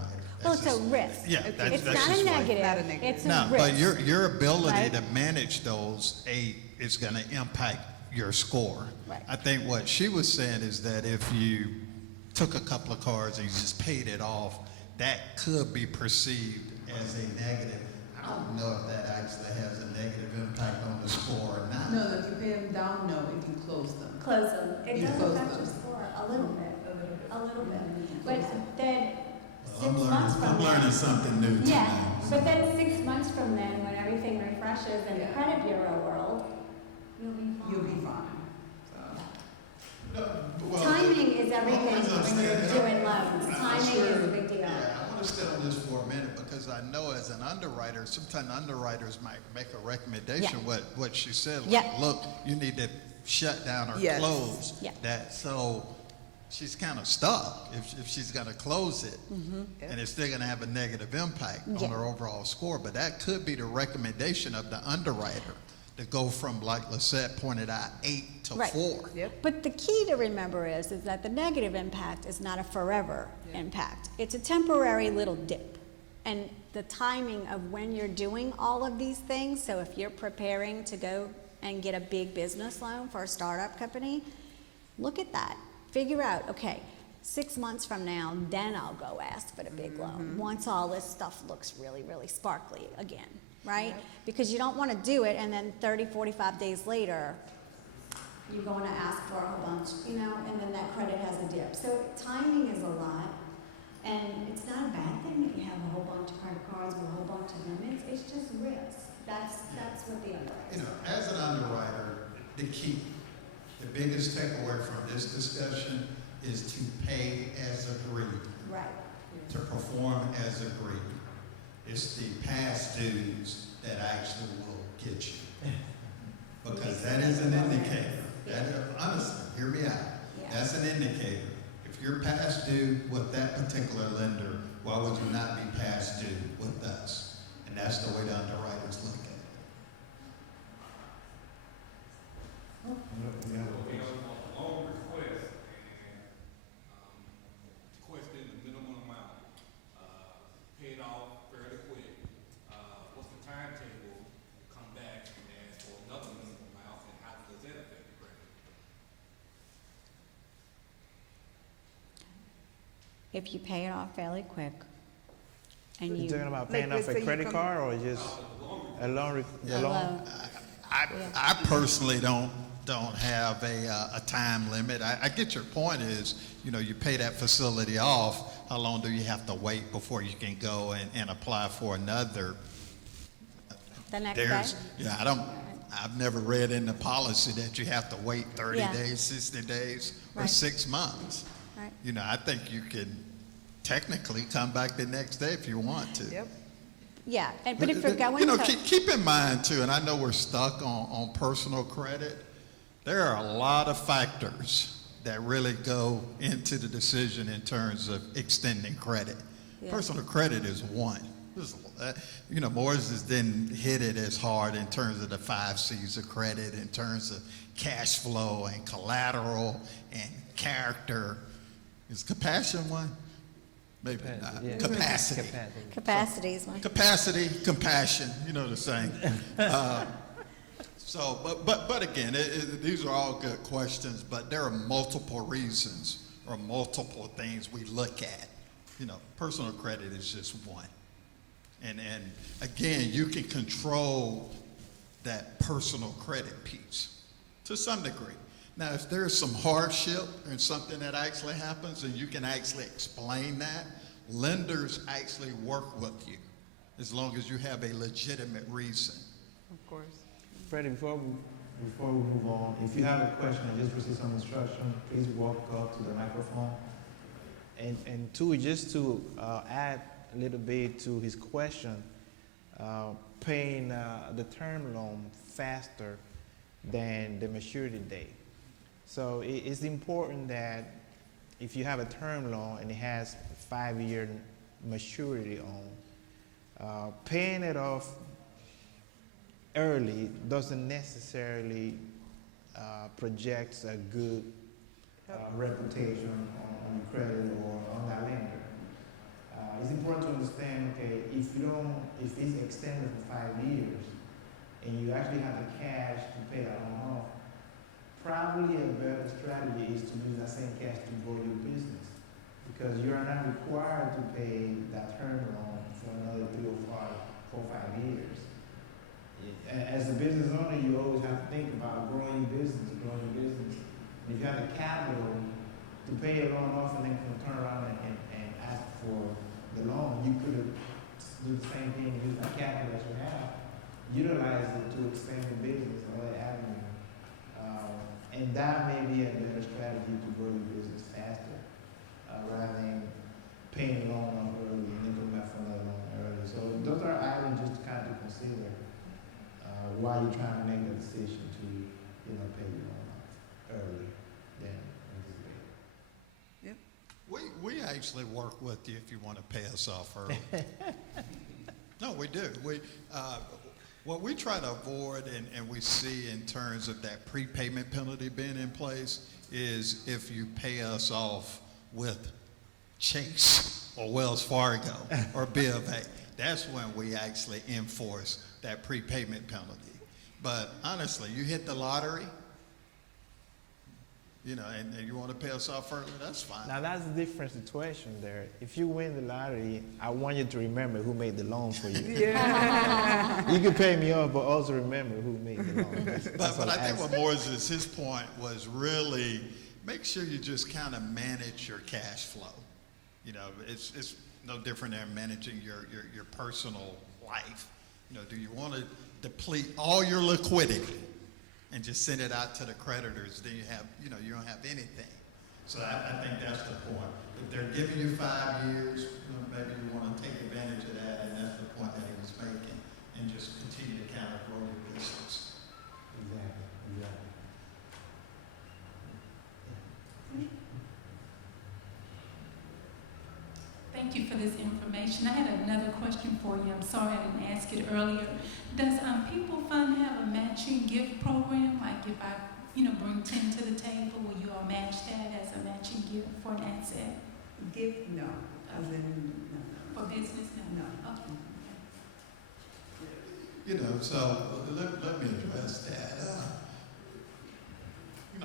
Well, That's it's a just- risk. Yeah, It's that's not just a right. negative. Not a negative. It's a No, risk. but your ability Right? to manage those 8 is going to impact your score. Right. I think what she was saying is that if you took a couple of cards and you just paid it off, that could be perceived as a negative. I don't know if that actually has a negative impact on the score or not. No, if you pay them down, no, if you close them. Close them. It You does close affect them. your score a little bit. A little bit. But then Well, 6 months from I'm now. learning something new tonight. Yeah, but then 6 months from then, when everything refreshes in the credit bureau world, you'll be fine. You'll be fine. No, well, Timing is everything always when you're understand- doing loans. I'm Timing sure- is a big deal. Yeah, I want to stay on this for a minute because I know as an underwriter, sometimes underwriters might make a recommendation, what she said, like, Yeah. look, you need to shut down or Yes. close Yeah. that. So she's kind of stuck if she's going to close it, and it's still going to have a negative impact Mm-hmm. Yeah. on her overall score. But that could be the recommendation of the underwriter to go from, like Lisette pointed out, 8 to Right. 4. Yep. But the key to remember is that the negative impact is not a forever impact. It's a temporary little dip. And the timing of when you're doing all of these things, so if you're preparing to go and get a big business loan for a startup company, look at that. Figure out, okay, 6 months from now, then I'll go ask for the big loan. Once all this stuff looks really, really sparkly again, right? Because you don't want to do it and then 30, 45 days later, you're going to ask for a whole bunch, you know, and then that credit has a dip. So timing is a lot, and it's not a bad thing if you have a whole bunch of credit cards with a whole bunch of limits. It's just risk. That's what the underwriter You know, as an underwriter, the key, the biggest takeaway from this discussion is to pay as agreed, Right. to perform as agreed. It's the past dues that actually will get you. Because that is an indicator. Honestly, hear me out. Yeah. That's an indicator. If you're past due with that particular lender, why would you not be past due with us? And that's the way the underwriters look at it. We have a loan request and, requesting the minimum amount, paid off fairly quick. What's the timetable to come back and ask for another minimum amount, and how does that affect the credit? If you pay it off fairly quick, and You you talking about Like, paying off let's a say you credit come- card or just a loan? Yeah. A loan? Hello. I personally don't have a time limit. I get your point is, you know, you pay that facility off, how long do you have to wait before you can go and apply for another? the next day. Yeah, I've never read in the policy that you have to wait 30 Yeah. days, 60 days, or Right. 6 months. Right. You know, I think you can technically come back the next day if you want to. Yep. Yeah, but if you're going You know, to, keep in mind too, and I know we're stuck on personal credit. There are a lot of factors that really go into the decision in terms of extending credit. Yeah. Personal credit is one. You know, Morris didn't hit it as hard in terms of the 5 C's of credit, in terms of cash flow and collateral and character. Is compassion one? Maybe not. Yeah. Capacity. capacity is one. Capacity, compassion, you know the saying. But again, these are all good questions, but there are multiple reasons or multiple things we look at. You know, personal credit is just one. And again, you can control that personal credit piece to some degree. Now, if there's some hardship and something that actually happens and you can actually explain that, lenders actually work with you as long as you have a legitimate reason. Of course. Freddie, before we move on, if you have a question or just receive some instruction, please walk up to the microphone. And two, just to add a little bit to his question, paying the term loan faster than the maturity date. So it's important that if you have a term loan and it has 5-year maturity on, paying it off early doesn't necessarily project a good reputation on your credit or on that lender. It's important to understand, okay, if it's extended for 5 years and you actually have the cash to pay that loan off, probably a better strategy is to use that same cash to grow your business, because you are not required to pay that term loan for another 3 or 5 years. As a business owner, you always have to think about growing your business. And if you have the capital to pay your loan off and then turn around and ask for the loan, you could have do the same thing, use that capital that you have, utilize it to expand the business on other avenue. And that may be a better strategy to grow your business faster, rather than paying the loan off early and then going back for another loan early. So those are items just to kind of consider while you're trying to make the decision to, pay your loan off early than anticipated. We actually work with you if you want to pay us off early. No, we do. What we try to avoid and we see in terms of that prepayment penalty being in place is if you pay us off with Chase or Wells Fargo or B of A. That's when we actually enforce that prepayment penalty. But honestly, you hit the lottery, and you want to pay us off early, that's fine. Now that's a different situation there. If you win the lottery, I want you to remember who made the loan for you. Yeah. You can pay me off, but also remember who made the loan. But I think what his point was really make sure you just kind of manage your cash flow. It's no different than managing your personal life. Do you want to deplete all your liquidity and just send it out to the creditors? Then you don't have anything. So I think that's the point. If they're giving you 5 years, maybe you want to take advantage of that, and that's the point that he was making, and just continue to kind of grow your business. Exactly. Thank you for this information. I had another question for you. I'm sorry I didn't ask it earlier. Does People Fund have a matching gift program? Like if I, bring 10 to the table, will you all match that as a matching gift for an asset? Gift, no. As in, no. For business, no? No. Okay. So let me address that.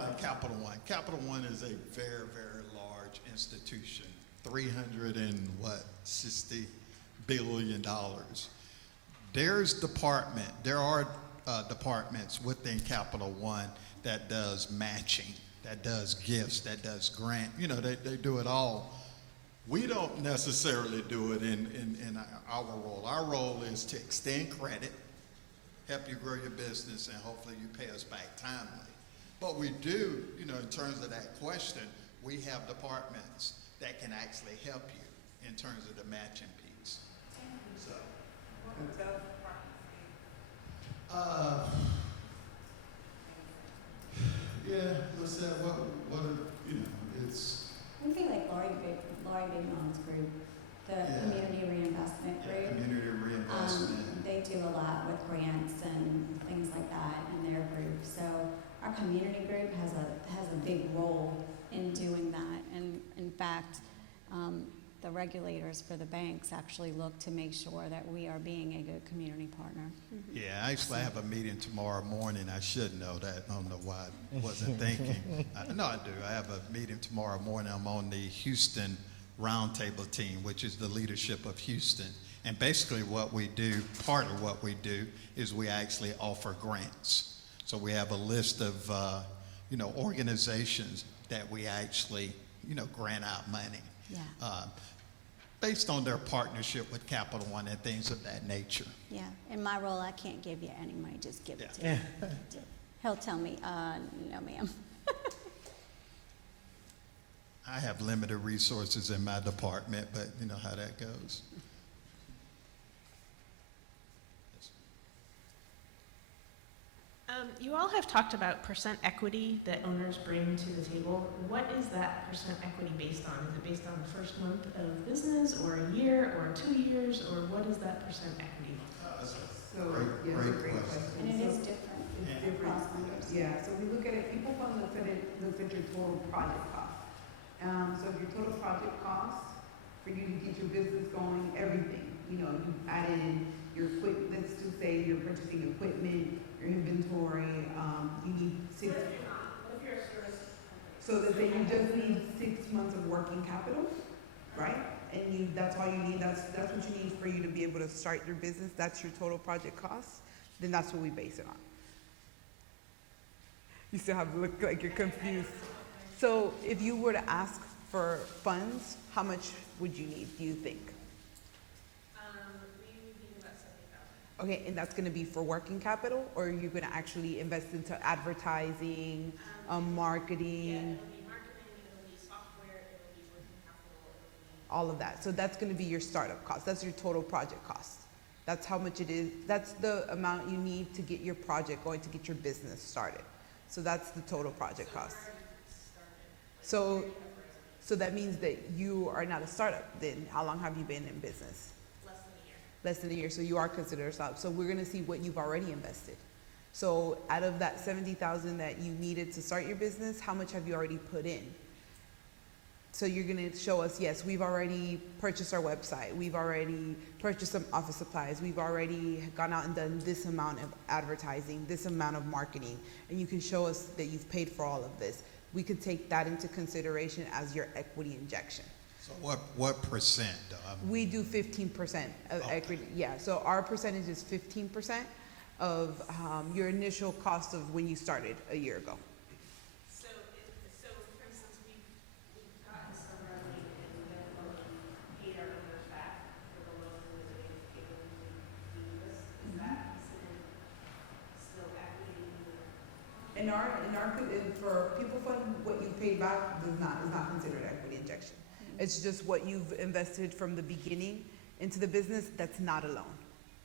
Like Capital One. Capital One is a very, very large institution. $360 billion. There are departments within Capital One that does matching, that does gifts, that does grant. They do it all. We don't necessarily do it in our role. Our role is to extend credit, help you grow your business, and hopefully you pay us back timely. But we do, in terms of that question, we have departments that can actually help you in terms of the matching piece. So, what's that? It's. It'd be like Laurie Big Mom's group, the Community Reinvestment Group. Community reinvestment. They do a lot with grants and things like that in their group. So our community group has a big role in doing that. And in fact, the regulators for the banks actually look to make sure that we are being a good community partner. Yeah, actually I have a meeting tomorrow morning. I should know that. I don't know why I wasn't thinking. No, I do. I have a meeting tomorrow morning. I'm on the Houston Roundtable team, which is the leadership of Houston. And basically what we do, part of what we do, is we actually offer grants. So we have a list of, organizations that we actually, grant out money. Yeah. Based on their partnership with Capital One and things of that nature. Yeah. In my role, I can't give you any money. Just give it to me. He'll tell me, no, ma'am. I have limited resources in my department, but you know how that goes. You all have have talked about percent equity that owners bring to the table. What is that percent equity based on? Is it based on the first month of business, or a year, or 2 years, or what is that percent equity? So, yeah, Great it's a great question. question. And it So is different. It's different. Across lenders. Yeah, so we look at it, people fund looks at it, looks at your total project cost. So if your total project cost for you to get your business going, everything, you know, you add in your equipment, let's just say you're purchasing equipment, your inventory, you need 6. So let's say you just need 6 months of working capital, right? And that's all you need, that's what you need for you to be able to start your business, that's your total project cost, then that's what we base it on. You still have look like you're confused. So if you were to ask for funds, how much would you need, do you think? We would need about 70,000. Okay, and that's gonna be for working capital, or are you gonna actually invest into advertising, marketing? Yeah, it'll be marketing, it'll be software, it'll be working capital, it'll be. All of that. So that's gonna be your startup cost. That's your total project cost. That's how much it is. That's the amount you need to get your project going, to get your business started. So that's the total project cost. So that means that you are not a startup then. How long have you been in business? Less than a year. Less than a year. So you are considered a startup. So we're gonna see what you've already invested. So out of that 70,000 that you needed to start your business, how much have you already put in? So you're gonna show us, yes, we've already purchased our website, we've already purchased some office supplies, we've already gone out and done this amount of advertising, this amount of marketing, and you can show us that you've paid for all of this. We could take that into consideration as your equity injection. So what percent? We do 15% of equity, yeah, so our percentage is 15% of your initial cost of when you started a year ago. So for instance, we've gotten some money and then paid our owners back for the loan that they've given us. Is that considered still equity? For people fund, what you paid back is not considered equity injection. It's just what you've invested from the beginning into the business. That's not a loan.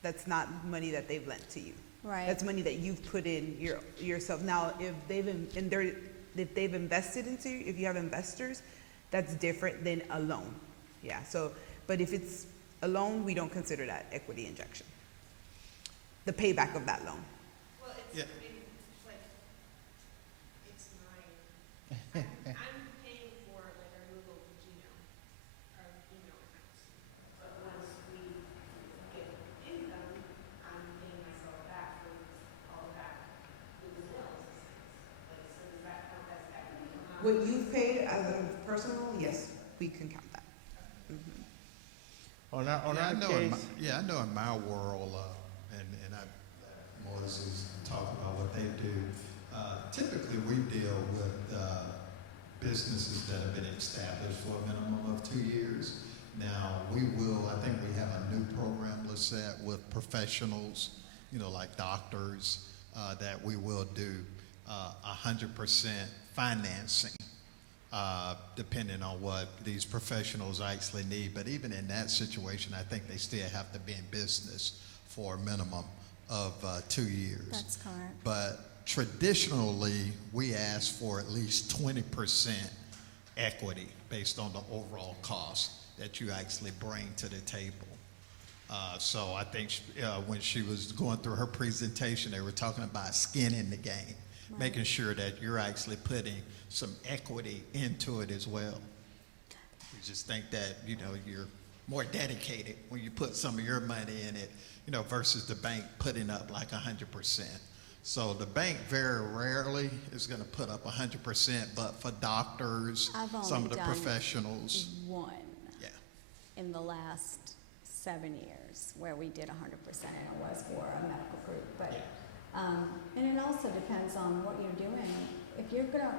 That's not money that they've lent to you. Right. That's money that you've put in yourself. Now, if they've invested into you, if you have investors, that's different than a loan. Yeah. So, but if it's a loan, we don't consider that equity injection. The payback of that loan. Well, it's, Yeah. I mean, like, it's I'm paying for like our Google Gmail, our email accounts. But once we get income, I'm paying myself back for all of that Google Mails. Like, so does that count as equity or not? What you've paid as a personal, yes, we can count that. On our I know case, I know in my world, and I, Moses talk about what they do. Typically, we deal with businesses that have been established for a minimum of 2 years. Now, I think we have a new program, Lisette, with professionals, like doctors, that we will do 100% financing, depending on what these professionals actually need. But even in that situation, I think they still have to be in business for a minimum of 2 years. That's correct. But traditionally, we ask for at least 20% equity based on the overall cost that you actually bring to the table. So I think when she was going through her presentation, they were talking about skin in the game, making sure that you're actually putting some equity into it as well. We just think that, you're more dedicated when you put some of your money in it, versus the bank putting up like 100%. So the bank very rarely is going to put up 100%, but for doctors, I've only some of the done professionals, one yeah. in the last 7 years where we did 100%, and it was for a medical group. But and it also depends on what you're doing. If you're gonna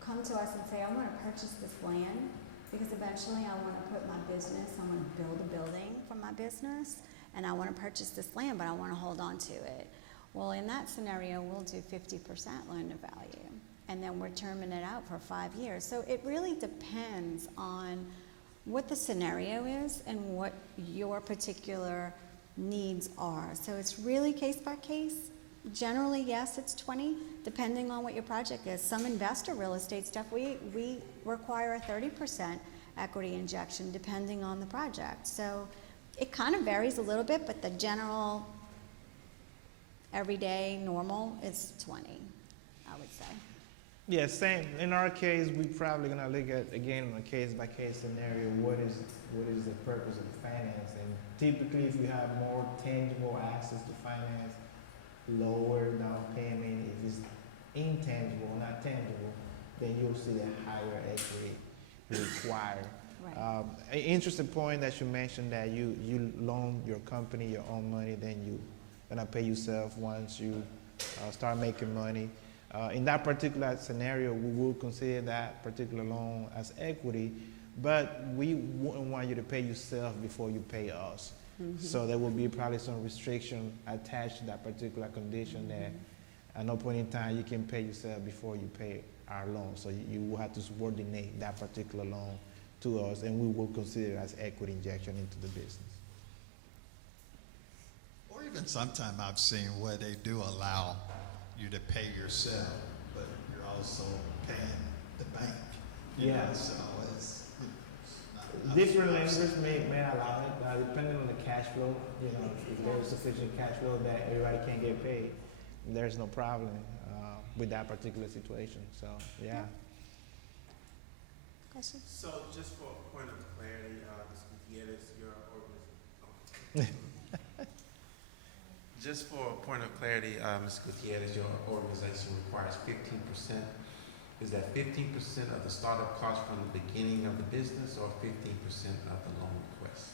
come to us and say, I want to purchase this land because eventually I want to put my business, I want to build a building for my business, and I want to purchase this land, but I want to hold on to it. Well, in that scenario, we'll do 50% loan to value, and then we're terming it out for 5 years. So it really depends on what the scenario is and what your particular needs are. So it's really case by case. Generally, yes, it's 20. depending on what your project is. Some investor real estate stuff, we require a 30% equity injection depending on the project. So it kind of varies a little bit, but the general everyday normal is 20, I would say. Yeah, same. In our case, we probably gonna look at, again, on a case-by-case scenario, what is the purpose of the finance? And typically, if you have more tangible access to finance, lower down payment. If it's intangible, not tangible, then you'll see a higher equity required. Right. An interesting point that you mentioned, that you loan your company your own money, then you gonna pay yourself once you start making money. In that particular scenario, we will consider that particular loan as equity, but we wouldn't want you to pay yourself before you pay us. So there will be probably some restriction attached to that particular condition that at no point in time you can pay yourself before you pay our loan. So you will have to subordinate that particular loan to us, and we will consider it as equity injection into the business. Or even sometime I've seen where they do allow you to pay yourself, but you're also paying the bank. You know, so it's not Different lenders may allow it, depending on the cash flow. You know, if there's sufficient cash flow that everybody can get paid, there's no problem with that particular situation. So, yeah. Questions? So just for a point of clarity, Ms. Gutierrez, your organization. Just for a point of clarity, Ms. Gutierrez, your organization requires 15%. Is that 15% of the startup cost from the beginning of the business, or 15% of the loan request?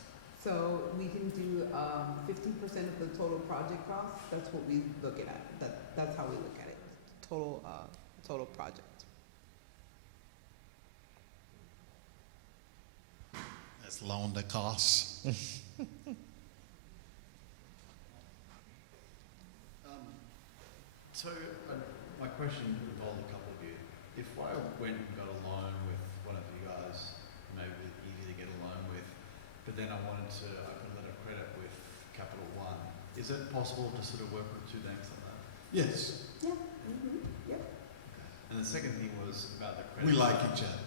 So we can do 15% of the total project cost. That's what we look at. That's how we look at it. Total project. That's loan to cost. So my question involved a couple of you. If I went and got a loan with one of you guys, maybe easy to get a loan with, but then I wanted to open a letter of credit with Capital One, is it possible to sort of work with two banks on that? Yes, Yeah. Yep. And the second thing was about the credit. we like each other.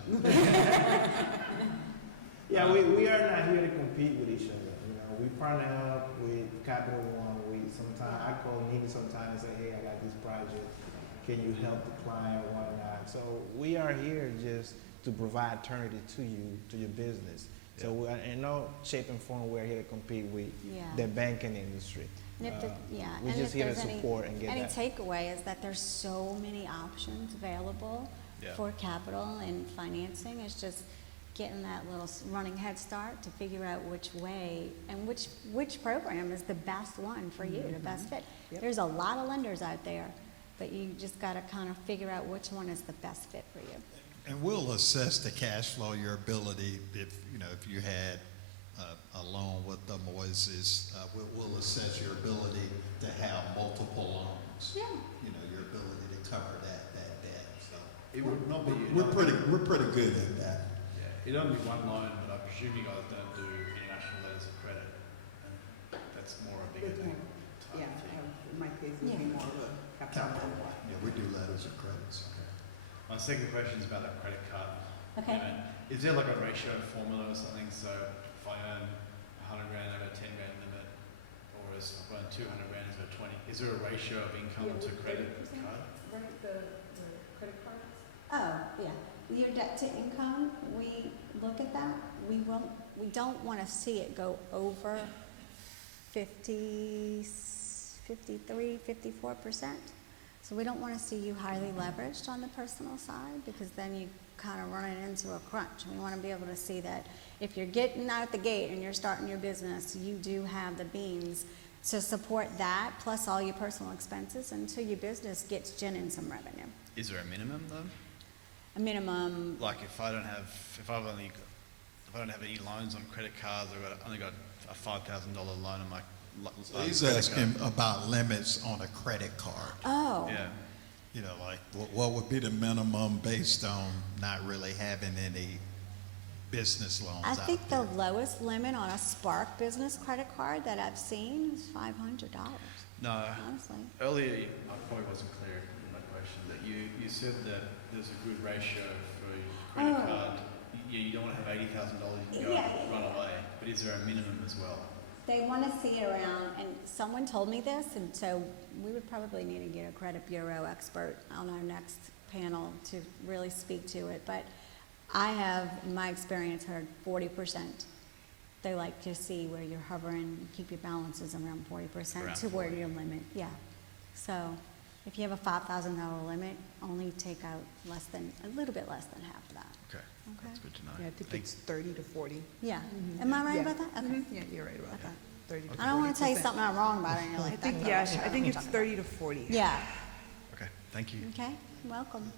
Yeah, we are not here to compete with each other. You know, we partner up with Capital One. Sometimes I call Nina sometimes and say, hey, I got this project. Can you help the client or whatnot? So we are here just to provide alternative to you, to your business. Yeah. So in no shape and form we're here to compete with the banking industry. And if we're just here to support and get any that. takeaway is that there's so many options available for capital and financing. It's just getting that little running head start to figure out which way and which program is the best one for you, the best fit. Yep. There's a lot of lenders out there, but you just got to kind of figure out which one is the best fit for you. And we'll assess the cash flow, your ability, if you had a loan with the Moises, we'll assess your ability to have multiple loans. Yeah. Your ability to cover that debt. So It would not be. we're pretty good at that. It'd only be one loan, but I presume you guys don't do international letters of credit. And that's more a bigger thing. Yeah, in my case, it would be more of a capital. Yeah, we do letters of credits. My second question is about that credit card. Okay. Is there like a ratio formula or something? So if I earn 100 grand, I have a 10 grand limit, or if I earn 200 grand, is it 20? Is there a ratio of income to credit card? Right, the credit cards. Oh, yeah. Your debt to income, we look at that. We don't want to see it go over 50, 53, 54%. So we don't want to see you highly leveraged on the personal side, because then you kind of run it into a crunch. We want to be able to see that if you're getting out the gate and you're starting your business, you do have the means to support that, plus all your personal expenses, until your business gets generating some revenue. Is there a minimum though? A minimum. Like if I don't have any loans on credit cards, I've only got a $5,000 loan on my. He's asking about limits on a credit card. Oh. Yeah. Like what would be the minimum based on not really having any business loans I out think there? the lowest limit on a Spark business credit card that I've seen is $500. No. Honestly. Earlier, I probably wasn't clear in my question. question, that you said that there's a good ratio for your credit card. You don't want to have $80,000 you can go and run away, but is there a minimum as well? They want to see around, and someone told me this, and so we would probably need to get a credit bureau expert on our next panel to really speak to it. But I have, in my experience, heard 40%. They like to see where you're hovering, keep your balances around 40% Around to where 40. your limit, yeah. So if you have a $5,000 limit, only take out a little bit less than half of that. Okay, that's good to know. Yeah, I think Thank it's 30 to 40. Yeah. Mhm. Am I right Yeah. about that? Okay. Yeah, you're right about Okay. that. 30 to 40%. I don't want to tell you something I'm wrong about, and you're like, I think, "That yeah, girl, I think what it's I'm 30 to 40. talking about." Yeah, Okay, thank you. okay, welcome.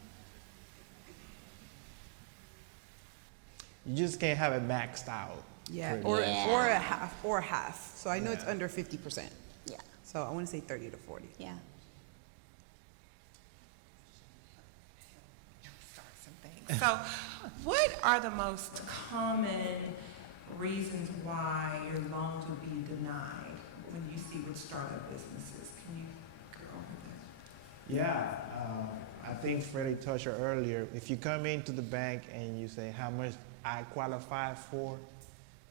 You just can't have it maxed out. Yeah, pretty or, much. Yeah. or a half. So I know it's Yeah. under 50%. Yeah, So I want to say 30 to 40. yeah. Start some things. So, what are the most common reasons why your loans would be denied when you see with startup businesses? Can you go over that? Yeah, I think Freddie touched on earlier. If you come into the bank and you say how much I qualify for,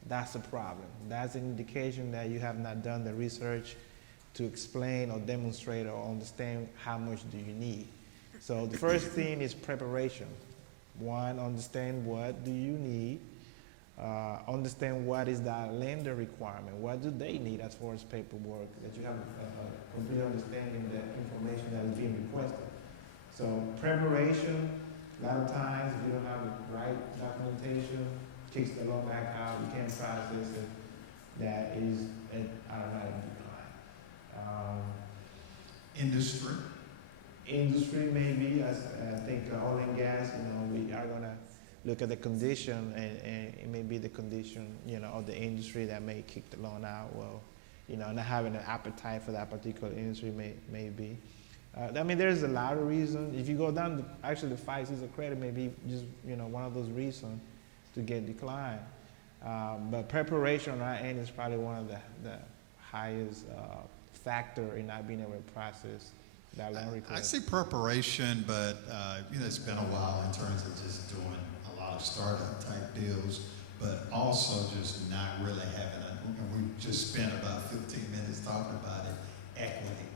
that's a problem. That's an indication that you have not done the research to explain or demonstrate or understand how much do you need. So the first thing is preparation. One, understand what do you need. Understand what is that lender requirement. What do they need as far as paperwork, that you have a complete understanding of the information that is being requested. So preparation, a lot of times if you don't have the right documentation, kicks the loan back out, you can't process it, that is an automatic decline. Industry. Industry maybe, I think oil and gas, we are gonna look at the condition and it may be the condition, of the industry that may kick the loan out. Well, not having an appetite for that particular industry may be. There's a lot of reasons. If you go down the 5 C's of credit may be just, one of those reasons to get declined. But preparation on our end is probably one of the highest factor in not being able to process that loan request. I see preparation, but it's been a while in terms of just doing a lot of startup type deals, but also just not really having we just spent about 15 minutes talking about it, equity.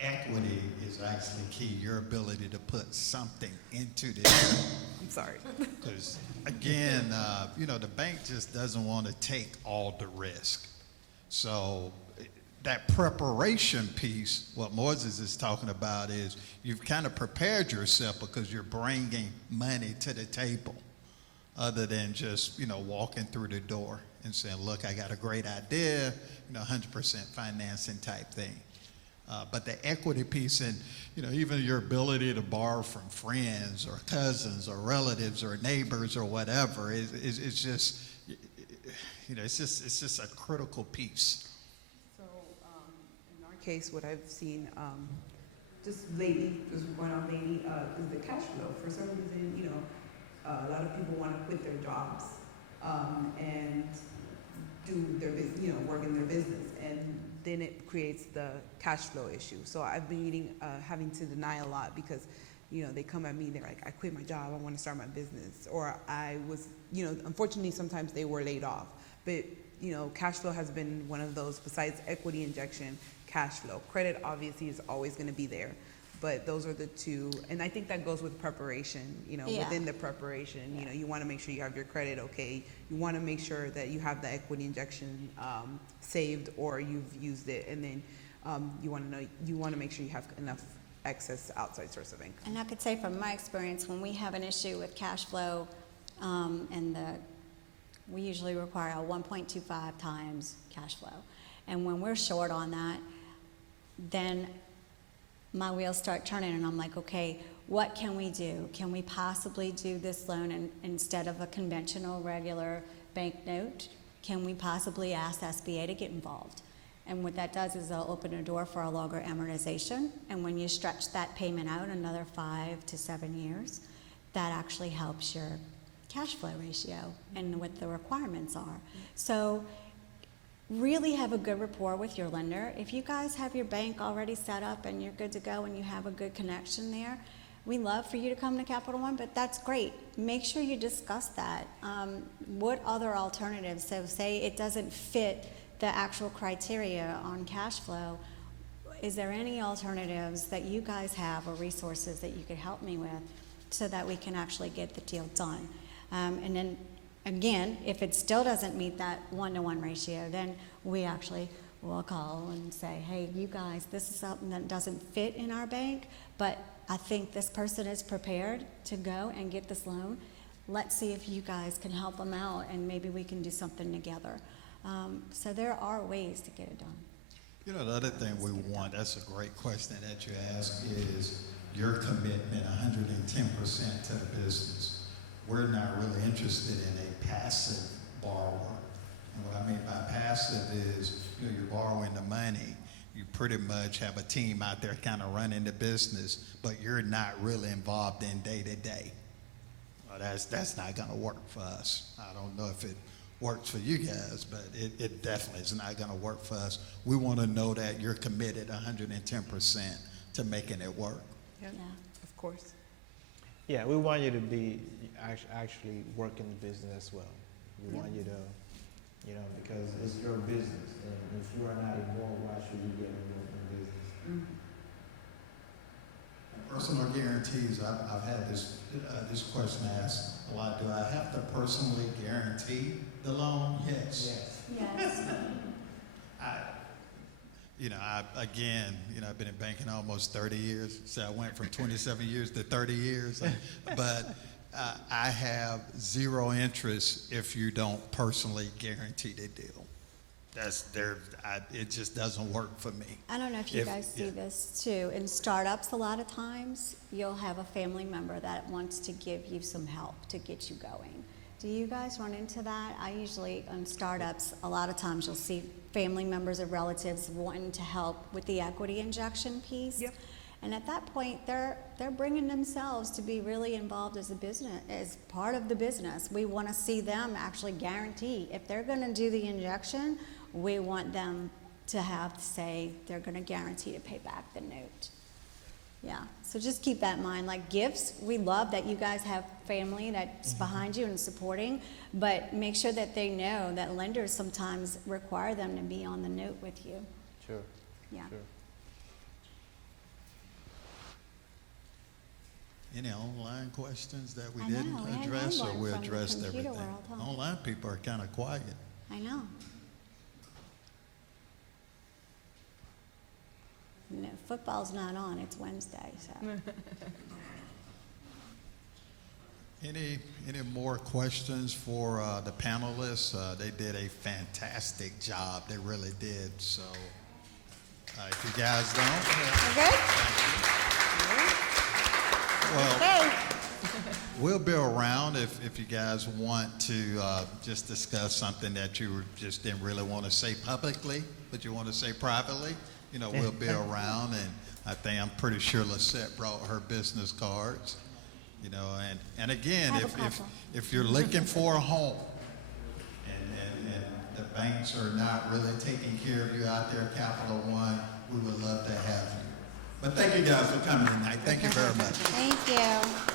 Equity is actually key, your ability to put something into this. I'm sorry. Because again, the bank just doesn't want to take all the risk. So that preparation piece, what Moses is talking about is you've kind of prepared yourself because you're bringing money to the table other than just, walking through the door and saying, look, I got a great idea, 100% financing type thing. But the equity piece and, even your ability to borrow from friends or cousins or relatives or neighbors or whatever is just, it's just a critical piece. So in our case, what I've seen just lately, just going on lately, is the cash flow. For some reason, a lot of people want to quit their jobs and do their business, work in their business, and then it creates the cash flow issue. So I've been having to deny a lot because, they come at me, they're like, I quit my job, I want to start my business. Or I was, unfortunately sometimes they were laid off. But, cash flow has been one of those, besides equity injection, cash flow. Credit obviously is always going to be there. But those are the two, and I think that goes with preparation, Yeah. within the preparation, you want to make sure you have your credit okay. You want to make sure that you have the equity injection saved or you've used it, and then you want to make sure you have enough excess outside source of income. And I could say from my experience, when we have an issue with cash flow, we usually require a 1.25 times cash flow. And when we're short on that, then my wheels start turning and I'm like, okay, what can we do? Can we possibly do this loan instead of a conventional regular bank note? Can we possibly ask SBA to get involved? And what that does is it'll open a door for a longer amortization. And when you stretch that payment out another 5 to 7 years, that actually helps your cash flow ratio and what the requirements are. So really have a good rapport with your lender. If you guys have your bank already set up and you're good to go and you have a good connection there, we love for you to come to Capital One, but that's great. Make sure you discuss that. What other alternatives? So say it doesn't fit the actual criteria on cash flow. Is there any alternatives that you guys have or resources that you could help me with so that we can actually get the deal done? And then again, if it still doesn't meet that 1-to-1 ratio, then we actually will call and say, hey, you guys, this is something that doesn't fit in our bank, but I think this person is prepared to go and get this loan. Let's see if you guys can help them out and maybe we can do something together. So there are ways to get it done. You know, the other thing we want, that's a great question that you ask, is your commitment 110% to the business. We're not really interested in a passive borrower. And what I mean by passive is, you know, you're borrowing the money. You pretty much have a team out there kind of running the business, but you're not really involved in day to day. Well, that's not going to work for us. I don't know if it works for you guys, but it definitely is not going to work for us. We want to know that you're committed 110% to making it work. Yeah, of course. Yeah, we want you to be actually working the business as well. We want you to, you know, because it's your business, and if you are not involved, why should you get involved in business? Personal guarantees, I've had this question asked a lot. Do I have to personally guarantee the loan? Yes. Yes. I've been in banking almost 30 years. So I went from 27 years to 30 years. But I have zero interest if you don't personally guarantee the deal. It just doesn't work for me. I don't know if you guys see this too. In startups, a lot of times, you'll have a family member that wants to give you some help to get you going. Do you guys run into that? I usually, on startups, a lot of times you'll see family members or relatives wanting to help with the equity injection piece. Yep. And at that point, they're bringing themselves to be really involved as a business, as part of the business. We want to see them actually guarantee. If they're going to do the injection, we want them to have to say they're going to guarantee to pay back the note. Yeah, so just keep that in mind. Like gifts, we love that you guys have family that's behind you and supporting, but make sure that they know that lenders sometimes require them to be on the note with you. Sure. Yeah. Sure. Any online questions that we I know, didn't we had address, one or we from the addressed computer everything? world, huh? Online people are kind of quiet. I know. No, football's not on, it's Wednesday, so. Any more questions for the panelists? They did a fantastic job. They really did. So if you guys don't, We're good? well, Okay. we'll be around if you guys want to just discuss something that you just didn't really want to say publicly, but you want to say privately. You know, we'll be around, and I'm pretty sure Lisette brought her business cards. You know, and again, if you're looking for a home, and the banks are not really taking care of you out there at Capital One, we would love to have you. But thank you guys for coming tonight. Thank you very much. Thank you.